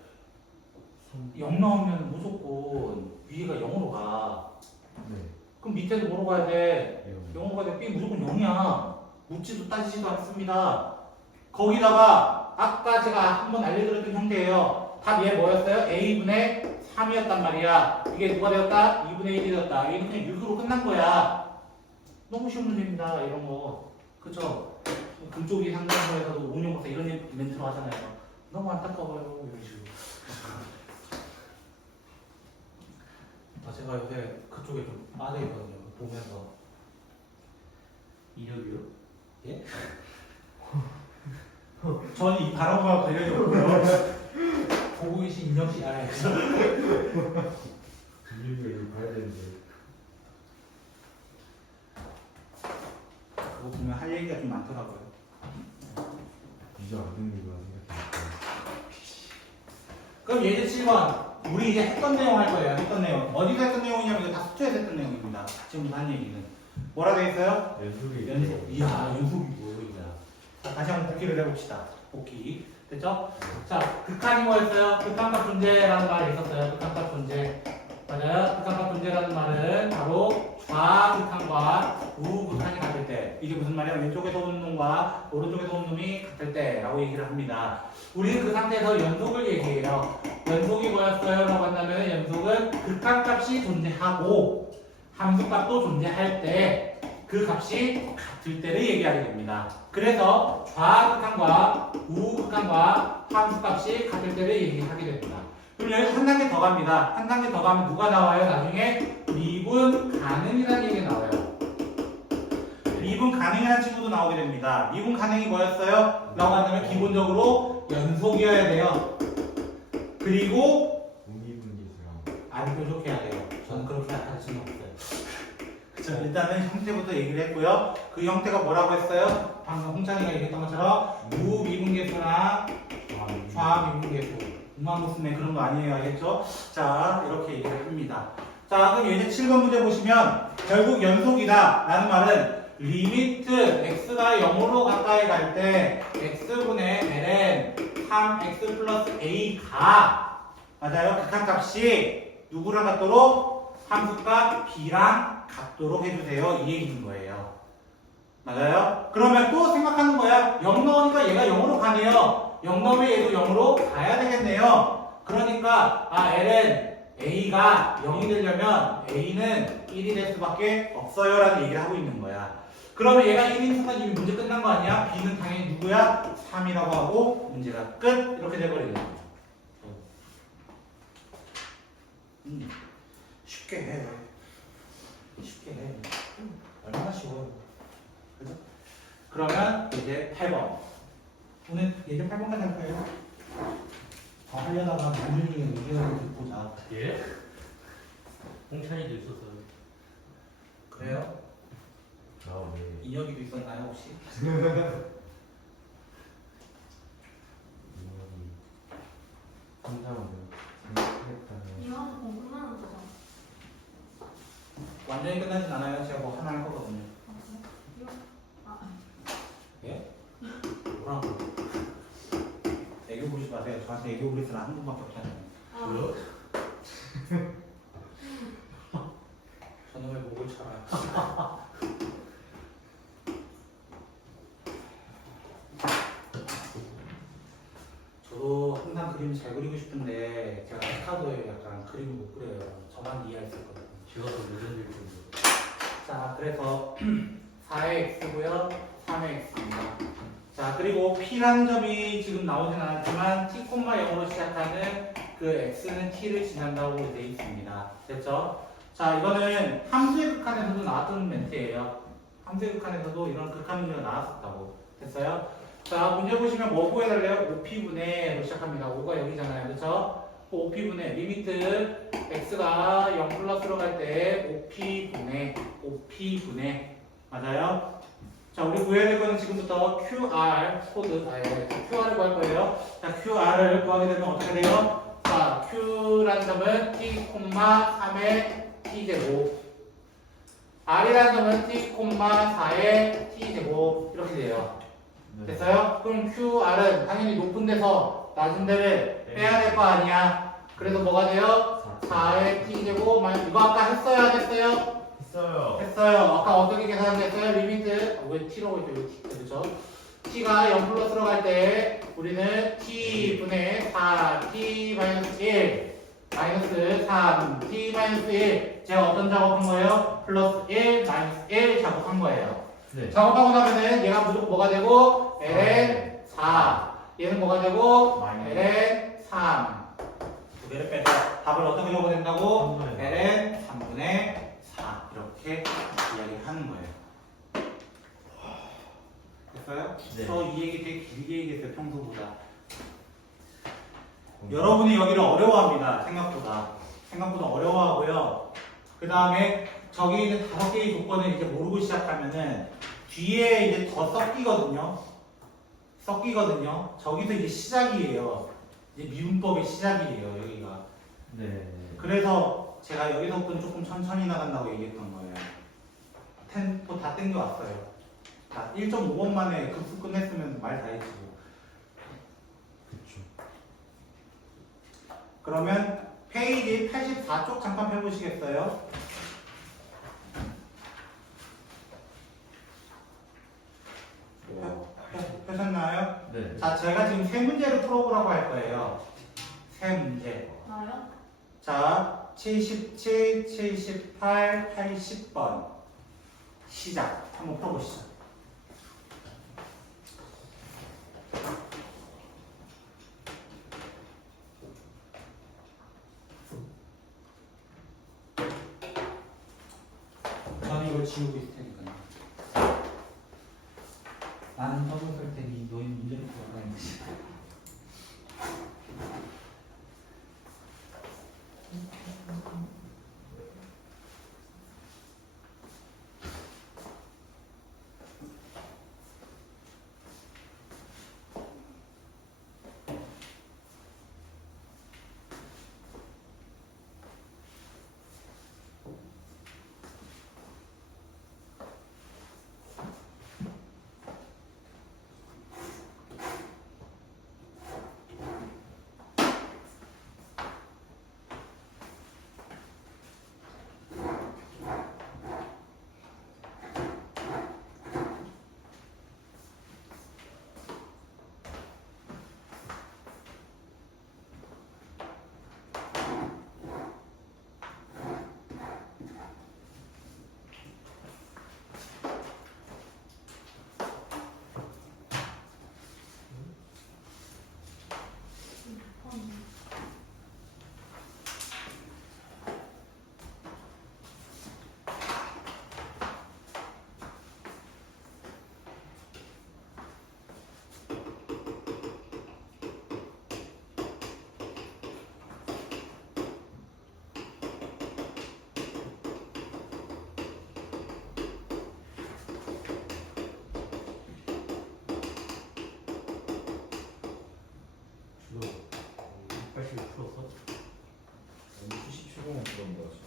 0 나오면 무조건 위에가 0으로 가. 네. 그럼 밑에도 뭐로 가야 돼? 0. 0으로 가야 돼. b 무조건 0이야. 묻지도 따지지도 않습니다. 거기다가 아까 제가 한번 알려드렸던 형태예요. 답 얘 뭐였어요? a분의 3이었단 말이야. 이게 누가 되었다? 2분의 1이 되었다. 얘는 그냥 6으로 끝난 거야. 너무 쉬운 문제입니다. 이런 거. 그쵸? 그쪽이 상담소에서도 운용고사 이런 멘트로 하잖아요. 너무 안타까워요. 이런 식으로. 제가 요새 그쪽에 좀 빠져있거든요. 보면서. 이력이요? 예? 저는 이 발언과 관련이 없고요. 보고 계신 인정 씨 알아야죠. 분류를 봐야 되는데. 그거 보면 할 얘기가 좀 많더라고요. 이제 안 되는 거라 생각해. 그럼 예제 7번. 우리 이제 했던 내용 할 거예요. 했던 내용. 어디서 했던 내용이냐면 이거 다 수투에서 했던 내용입니다. 지금 한 얘기는. 뭐라 돼 있어요? 연속이. 연속. 이야, 연속이 뭐야? 자, 다시 한번 복기를 해봅시다. 복기. 됐죠? 자, 극한이 뭐였어요? 극한값 존재라는 말이 있었어요. 극한값 존재. 맞아요? 극한값 존재라는 말은 바로 좌극한과 우극한이 같을 때. 이게 무슨 말이야? 왼쪽에서 오는 놈과 오른쪽에서 오는 놈이 같을 때라고 얘기를 합니다. 우리는 그 상태에서 연속을 얘기해요. 연속이 뭐였어요? 라고 한다면 연속은 극한값이 존재하고 함수값도 존재할 때 그 값이 같을 때를 얘기하게 됩니다. 그래서 좌극한과 우극한과 함수값이 같을 때를 얘기하게 됩니다. 그럼 여기서 한 단계 더 갑니다. 한 단계 더 가면 누가 나와요? 나중에 미분 가능이라는 얘기가 나와요. 미분 가능이라는 친구도 나오게 됩니다. 미분 가능이 뭐였어요? 라고 한다면 기본적으로 연속이어야 돼요. 그리고 공기분기수랑. 안 뾰족해야 돼요. 저는 그렇게 가르치는 없어요. 그쵸? 일단은 형태부터 얘기를 했고요. 그 형태가 뭐라고 했어요? 방금 홍찬이가 얘기했던 것처럼 우미분계수랑 좌미분계수. 무슨 그런 거 아니에요. 알겠죠? 자, 이렇게 얘기를 합니다. 자, 그럼 예제 7번 문제 보시면 결국 연속이다 라는 말은 리미트 x가 0으로 가까이 갈 때 x분의 ln 3x 플러스 a가 맞아요? 극한값이 누구랑 같도록 함수값 b랑 같도록 해주세요. 이 얘기인 거예요. 맞아요? 그러면 또 생각하는 거야. 0 넣으니까 얘가 0으로 가네요. 0 넣으면 얘도 0으로 가야 되겠네요. 그러니까 ln a가 0이 되려면 a는 1이 될 수밖에 없어요 라는 얘기를 하고 있는 거야. 그러면 얘가 1인 순간 이미 문제 끝난 거 아니야? b는 당연히 누구야? 3이라고 하고 문제가 끝! 이렇게 돼버리는 거야. 쉽게 해. 쉽게 해. 얼마나 쉬워요. 그죠? 그러면 이제 8번. 오늘 예제 8번까지 할 거예요. 더 하려다가 남준이가 얘기하는 거 보자. 예? 홍찬이도 있었어요. 그래요? 아, 네. 인혁이도 있었나요 혹시? 혼자만 생각했다면. 이거는 공부만 하는 거잖아. 완전히 끝나진 않아요. 제가 뭐 하나 할 거거든요. 아, 그래? 이거? 아, 예? 뭐라고? 애교 부리지 마세요. 저한테 애교 부릴 사람 한 분밖에 없잖아요. 아. 뭐요? 저는 왜 목을 쳐요? 저도 항상 그림 잘 그리고 싶은데 제가 스카도에 약간 그림을 못 그려요. 저만 이해할 수 있거든요. 제가 더 레전드일 텐데. 자, 그래서 4의 x고요, 3의 x입니다. 자, 그리고 p라는 점이 지금 나오진 않았지만 t, 0으로 시작하는 그 x는 t를 지난다고 되어 있습니다. 됐죠? 자, 이거는 함수의 극한에서도 나왔던 멘트예요. 함수의 극한에서도 이런 극한 문제가 나왔었다고. 됐어요? 자, 문제 보시면 뭐 구해달래요? 5p분의로 시작합니다. 5가 여기잖아요. 그쵸? 5p분의 리미트 x가 0 플러스로 갈 때 5p분의 맞아요? 자, 우리 구해야 될 거는 지금부터 QR 코드 QR을 구할 거예요. 자, QR을 구하게 되면 어떻게 돼요? 자, Q라는 점은 t, 3의 t제곱 R이라는 점은 t, 4의 t제곱 이렇게 돼요. 됐어요? 그럼 QR은 당연히 높은 데서 낮은 데를 빼야 될 거 아니야. 그래서 뭐가 돼요? 4의 t제곱 이거 아까 했어요? 안 했어요? 했어요. 했어요. 아까 어떻게 계산됐어요? 리미트 왜 t라고 했죠? 왜 t 그렇죠? t가 0 플러스로 갈 때 우리는 t분의 4t 마이너스 1 마이너스 3t 마이너스 1 제가 어떤 작업한 거예요? 플러스 1 마이너스 1 작업한 거예요. 네. 작업하고 나면은 얘가 무조건 뭐가 되고 ln 4 얘는 뭐가 되고 ln 3 두 개를 빼서 답을 어떻게 적어낸다고? ln 3분의 4 이렇게 이야기하는 거예요. 됐어요? 네. 저 이 얘기 되게 길게 얘기했어요. 평소보다. 여러분이 여기를 어려워합니다. 생각보다 어려워하고요. 그 다음에 저기 있는 5개의 조건을 이제 모르고 시작하면은 뒤에 이제 더 섞이거든요. 저기서 이제 시작이에요. 이제 미분법의 시작이에요, 여기가. 네. 그래서 제가 여기서부터 조금 천천히 나간다고 얘기했던 거예요. 템포 다 땡겨왔어요. 자, 1.5번 만에 급수 끝냈으면 말 다 했지 뭐. 그쵸. 그러면 페이지 84쪽 잠깐 펴보시겠어요? 펴셨나요? 네. 자, 제가 지금 세 문제를 풀어보라고 할 거예요. 세 문제. 나요? 자, 77, 78, 80번. 시작. 한번 풀어보시죠. 저는 이걸 지우고 있을 테니까요. 나는 떠들 쓸 테니 너희는 문제를 풀어가는 거지. 주로 80 풀었어? 77번만 그런 거지.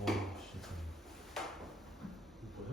오, 진짜. 뭐야?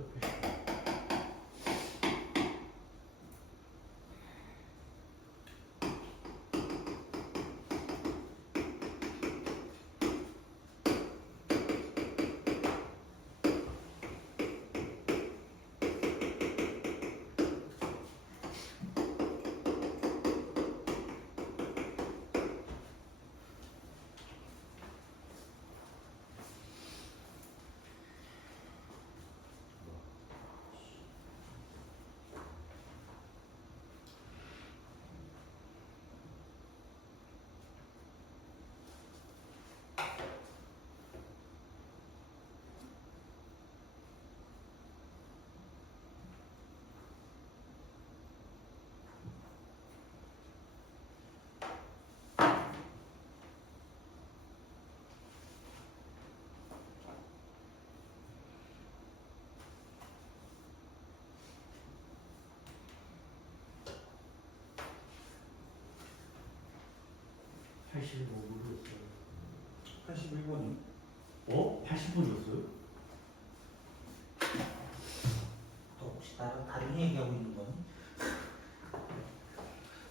80. 모르겠어요. 81번이. 어? 80분이었어요? 너 혹시 나랑 다른 얘기하고 있는 거니?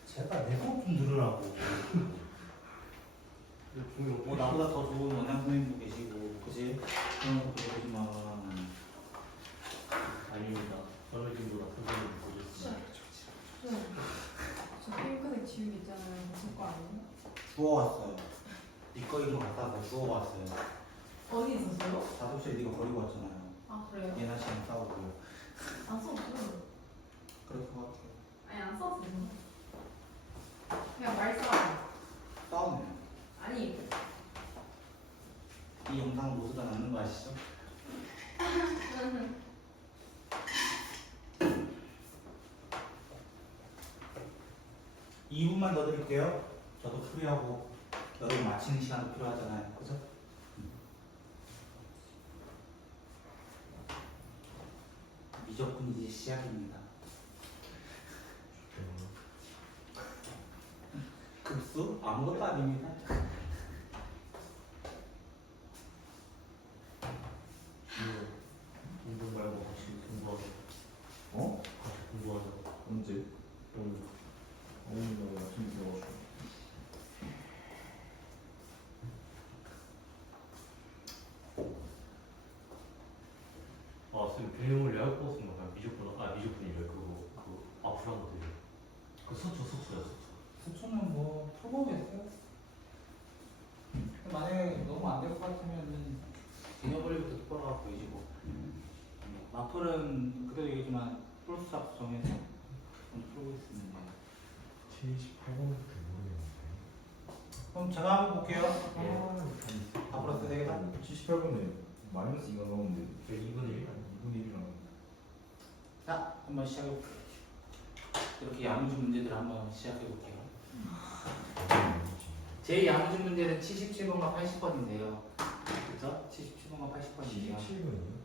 제가 내고 좀 들으라고. 뭐 나보다 더 좋은 원장 선생님도 계시고, 그지? 그런 거 그러지만. 아닙니다. 선생님보다 선생님 보셨습니다. 저 핑크색 지우개 있잖아요. 제 거 아니에요? 주워왔어요. 네거 이름 갖다 가 주워왔어요. 어디 있었어요? 다섯시에 네가 버리고 왔잖아요. 아 그래요? 예나 씨랑 싸우고. 안 썼어요. 그럴 것 같아요. 아니 안 썼어요. 그냥 말싸움. 싸우네요. 아니 이 영상 모두가 남는 거 아시죠? 2분만 더 드릴게요. 저도 풀이하고 여러분 마치는 시간도 필요하잖아요. 그죠? 미적분 이제 시작입니다. 급수? 아무것도 아닙니다. 운동 말고 같이 공부하자. 어? 같이 공부하자. 언제? 오늘. 어머니가 아침에 들어가지고. 아, 쌤 배영을 예약 버스인가 봐요. 미적분이래. 그거 앞으로 한 거 되게. 그 서초야. 수초는 뭐 풀고겠어요? 만약에 너무 안 될 것 같으면은 개념벌리부터 똑바로 보이시고 마플은 그래도 얘기지만 플러스 합수 정해서 좀 풀고 있습니다. 78번부터 모르겠는데. 그럼 제가 한번 볼게요. 다 플러스 되겠다. 78번에 마이너스 2가 나오는데 2분의 1? 2분의 1이랑 자, 한번 시작해 볼게요. 이렇게 야무진 문제들을 한번 시작해 볼게요. 제 야무진 문제는 77번과 80번인데요. 그죠? 77번과 80번인데요. 77번이요?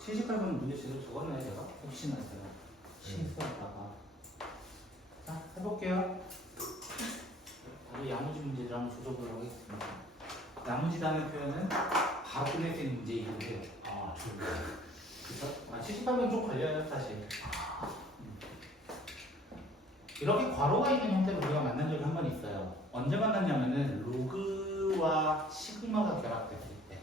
78번은 문제 제대로 적었나요, 제가? 혹시나 제가 실수했다가. 자, 해볼게요. 다들 야무진 문제들 한번 조져보도록 하겠습니다. 야무지다는 표현은 바로 끝낼 수 있는 문제이기도 해요. 아, 좋네. 그쵸? 78번 좀 걸려요, 사실. 이렇게 괄호가 있는 형태로 우리가 만난 적이 한 번 있어요. 언제 만났냐면은 로그와 시그마가 결합됐을 때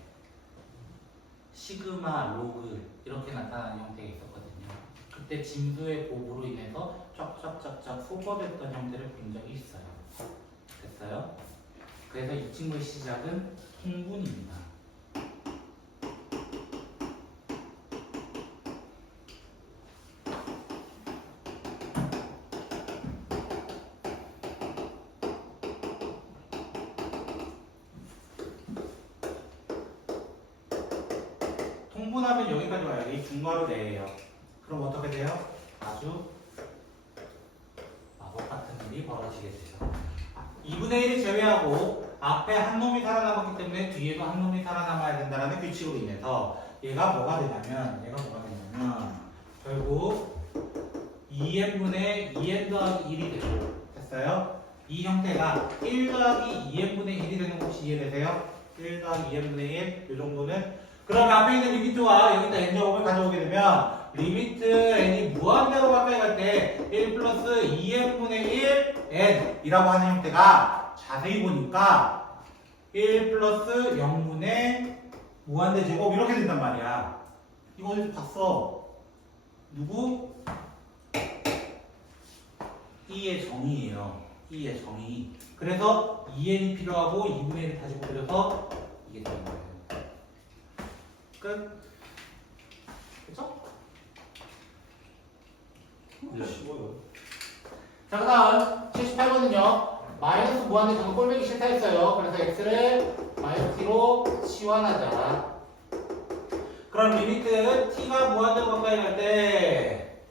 시그마, 로그 이렇게 나타나는 형태가 있었거든요. 그때 진수의 곱으로 인해서 쫙쫙쫙쫙 소거됐던 형태를 본 적이 있어요. 됐어요? 그래서 이 친구의 시작은 통분입니다. 통분하면 여기까지 와요. 이 중괄호 내예요. 그럼 어떻게 돼요? 아주 마법 같은 일이 벌어지게 되죠. 2분의 1을 제외하고 앞에 한 놈이 살아남았기 때문에 뒤에도 한 놈이 살아남아야 된다는 규칙으로 인해서 얘가 뭐가 되냐면 결국 2n분의 2n 더하기 1이 되고 됐어요? 이 형태가 1 더하기 2n분의 1이 되는 거 혹시 이해되세요? 1 더하기 2n분의 1, 이 정도는 그러면 앞에 있는 리미트와 여기다 n제곱을 가져오게 되면 리미트 n이 무한대로 가까이 갈 때 1 플러스 2n분의 1 n이라고 하는 형태가 자세히 보니까 1 플러스 0분의 무한대 제곱 이렇게 된단 말이야. 이거 어디서 봤어? 누구? E의 정의예요. E의 정의. 그래서 2n이 필요하고 2분의 1을 다시 곱해서 이게 되는 거예요. 끝. 그쵸? 이제 쉬워요. 자, 그 다음 78번은요. 마이너스 무한대 저는 꼴보기 싫다 했어요. 그래서 x를 마이너스 t로 치환하자. 그럼 리미트 t가 무한대로 가까이 갈 때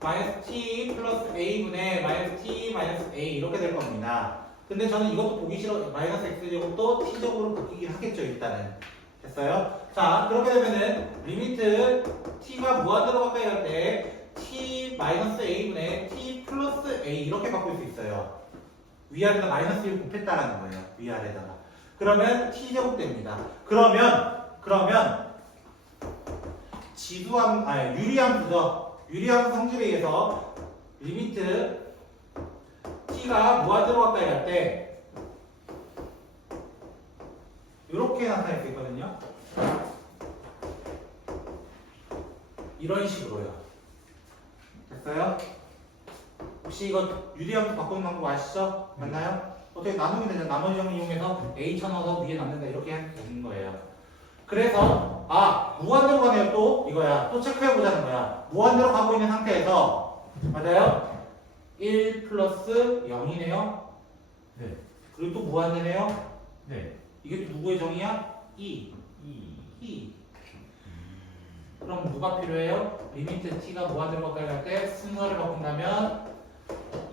마이너스 t 플러스 a분의 마이너스 t 마이너스 a 이렇게 될 겁니다. 근데 저는 이것도 보기 싫어. 마이너스 x제곱도 t제곱으로 바뀌긴 하겠죠, 일단은. 됐어요? 자, 그렇게 되면은 리미트 t가 무한대로 가까이 갈 때 t 마이너스 a분의 t 플러스 a 이렇게 바꿀 수 있어요. 위아래다 마이너스 1 곱했다라는 거예요. 위아래다가. 그러면 t제곱 됩니다. 그러면 유리함수죠. 유리함수 성질에 의해서 리미트 t가 무한대로 가까이 갈 때 이렇게 나타낼 수 있거든요. 이런 식으로요. 됐어요? 혹시 이거 유리함수 바꾸는 방법 아시죠? 맞나요? 어떻게 나누면 되죠? 나머지 점 이용해서 a 쳐넣어서 위에 남는다 이렇게 하면 되는 거예요. 그래서 무한대로 가네요. 또 이거야. 또 체크해 보자는 거야. 무한대로 가고 있는 상태에서 맞아요? 1 플러스 0이네요. 네. 그리고 또 무한대네요. 네. 이게 또 누구의 정의야? 2. 그럼 뭐가 필요해요? 리미트 t가 무한대로 가까이 갈 때 순서를 바꾼다면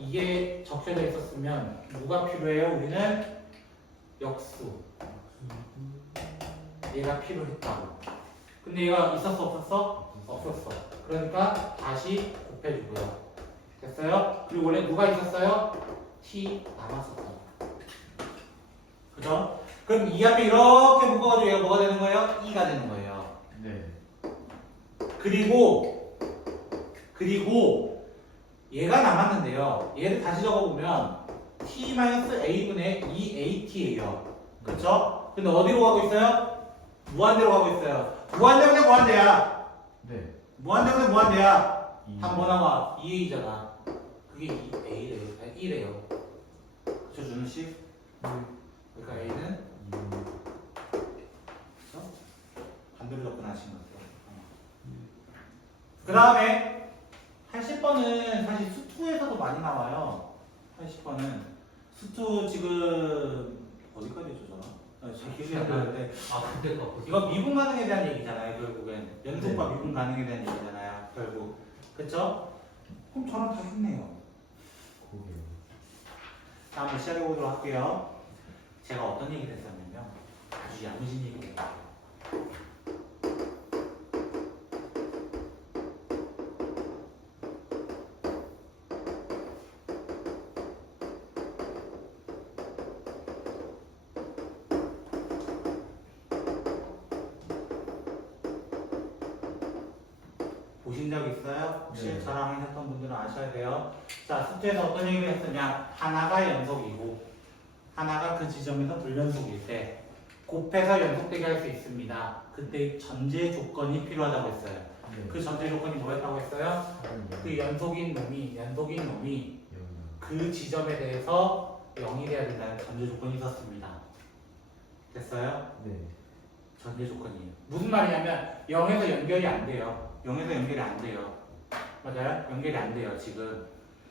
이게 적혀져 있었으면 뭐가 필요해요? 우리는 역수. 얘가 필요했다고. 근데 얘가 있었어 없었어? 없었어. 그러니까 다시 곱해주고요. 됐어요? 그리고 원래 누가 있었어요? t 남았었어요. 그죠? 그럼 이 앞에 이렇게 묶어가지고 얘가 뭐가 되는 거예요? 2가 되는 거예요. 네. 그리고 얘가 남았는데요. 얘를 다시 적어보면 t-a분의 2at예요. 그쵸? 근데 어디로 가고 있어요? 무한대로 가고 있어요. 무한대분의 무한대야. 네. 무한대분의 무한대야. 2. 답 뭐 나와? 2a잖아. 그게 2a래요. 1이래요. 그쵸, 준우씨? 그러니까 a는 그쵸? 반대로 접근하신 거죠. 그 다음에 80번은 사실 수투에서도 많이 나와요. 80번은 수투 지금 어디까지 했죠, 잘 기억이 안 나는데 그때 거 이거 미분 가능에 대한 얘기잖아요. 결국엔 연속과 미분 가능에 대한 얘기잖아요. 결국 그쵸? 그럼 저랑 다 했네요. 거기요. 자, 한번 시작해 보도록 할게요. 제가 어떤 얘기를 했었냐면 아주 야무진 얘기를 했어요. 보신 적 있어요? 혹시 네. 저랑 했던 분들은 아셔야 돼요. 자, 숙제에서 어떤 얘기를 했었냐? 하나가 연속이고 하나가 그 지점에서 불연속일 때 곱해서 연속되게 할 수 있습니다. 그때 전제 조건이 필요하다고 했어요. 네. 그 전제 조건이 뭐였다고 했어요? 그 연속인 놈이 그 지점에 대해서 0이 돼야 된다는 전제 조건이 있었습니다. 됐어요? 네. 전제 조건이에요. 무슨 말이냐면 0에서 연결이 안 돼요. 0에서 연결이 안 돼요. 맞아요? 연결이 안 돼요, 지금.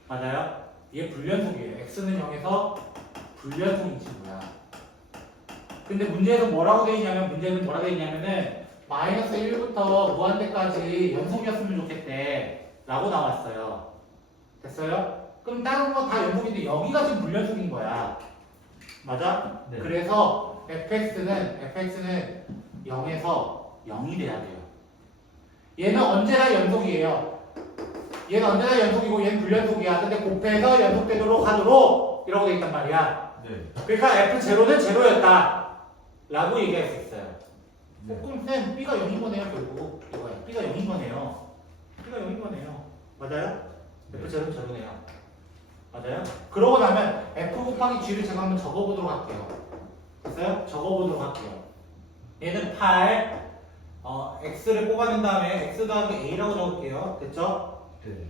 맞아요? 이게 불연속이에요. x는 0에서 불연속이지 뭐야. 근데 문제에서 뭐라고 돼 있냐면, 문제는 뭐라고 돼 있냐면은 마이너스 1부터 무한대까지 연속이었으면 좋겠대 라고 나왔어요. 됐어요? 그럼 다른 거 다 연속인데 여기가 지금 불연속인 거야. 맞아? 네. 그래서 fx는 0에서 0이 돼야 돼요. 얘는 언제나 연속이에요. 얘는 언제나 연속이고 얘는 불연속이야. 근데 곱해서 연속되도록 하도록 이라고 돼 있단 말이야. 네. 그러니까 f0는 제로였다 라고 얘기할 수 있어요. 네. 그럼 쌤 b가 0인 거네요. 결국 이거야. b가 0인 거네요. b가 0인 거네요. 맞아요? f0는 제로네요. 맞아요? 그러고 나면 f 곱하기 g를 제가 한번 적어보도록 할게요. 됐어요? 적어보도록 할게요. 얘는 8 x를 뽑아낸 다음에 x 더하기 a라고 적을게요. 됐죠? 네.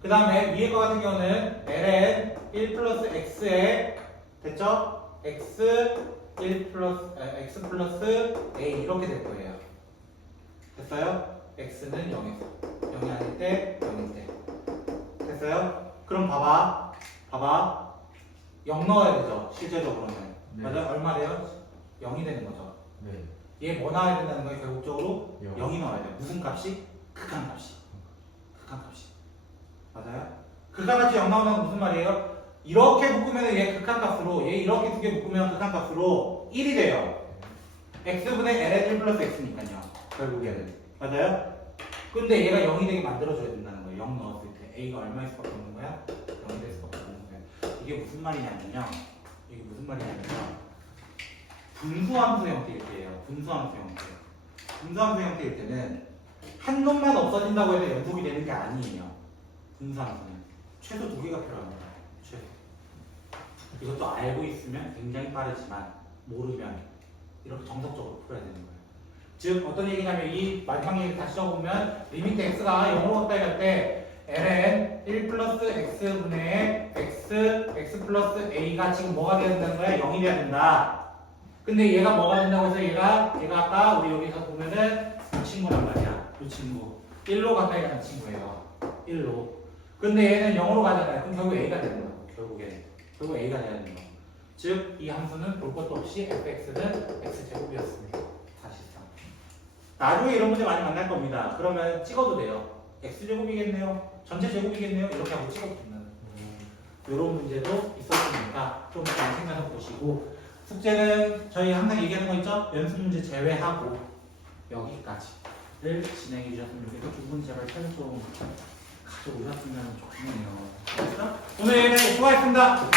그 다음에 위에 거 같은 경우는 ln 1 플러스 x에 됐죠? x 1 플러스 x 플러스 a 이렇게 될 거예요. 됐어요? x는 0에서 0이 아닐 때 0일 때. 됐어요? 그럼 봐봐 0 넣어야 되죠. 실제적으로는. 네. 맞아요? 얼마래요? 0이 되는 거죠. 네. 얘 뭐 나와야 된다는 거예요? 결국적으로 0. 0이 나와야 돼요. 무슨 값이? 극한값이. 극한값이. 맞아요? 극한값이 0 나오는 건 무슨 말이에요? 이렇게 묶으면 얘 극한값으로, 얘 이렇게 두 개 묶으면 극한값으로 1이 돼요. x분의 ln 1 플러스 x니까요. 결국에는. 맞아요? 근데 얘가 0이 되게 만들어줘야 된다는 거예요. 0 넣었을 때. a가 얼마일 수밖에 없는 거야? 0이 될 수밖에 없는 거예요. 이게 무슨 말이냐면요. 분수함수 형태일 때예요. 분수함수 형태. 분수함수 형태일 때는 한 놈만 없어진다고 해서 연속이 되는 게 아니에요. 분수함수는 최소 2개가 필요합니다. 최소. 이것도 알고 있으면 굉장히 빠르지만 모르면 이렇게 정석적으로 풀어야 되는 거예요. 즉 어떤 얘기냐면 이 마지막 얘기 다시 적어보면 리미트 x가 0으로 가까이 갈 때 ln 1 플러스 x분의 x 플러스 a가 지금 뭐가 돼야 된다는 거야? 0이 돼야 된다. 근데 얘가 뭐가 된다고 해서 얘가 아까 우리 여기서 보면은 이 친구란 말이야. 이 친구 1로 가까이 가는 친구예요. 1로. 근데 얘는 0으로 가잖아요. 그럼 결국 a가 되는 거고 결국 a가 돼야 되는 거. 즉 이 함수는 볼 것도 없이 fx는 x제곱이었습니다. 사실상. 나중에 이런 문제 많이 만날 겁니다. 그러면 찍어도 돼요. x제곱이겠네요. 전체 제곱이겠네요. 이렇게 하고 찍어도 된다는. 이런 문제도 있었으니까 좀 잘 생각해 보시고 숙제는 저희 항상 얘기하는 거 있죠? 연습 문제 제외하고 여기까지를 진행해 주셨으면 좋겠고 두 분 제발 편 좀 가져오셨으면 좋겠네요. 알겠죠? 오늘 수고하셨습니다.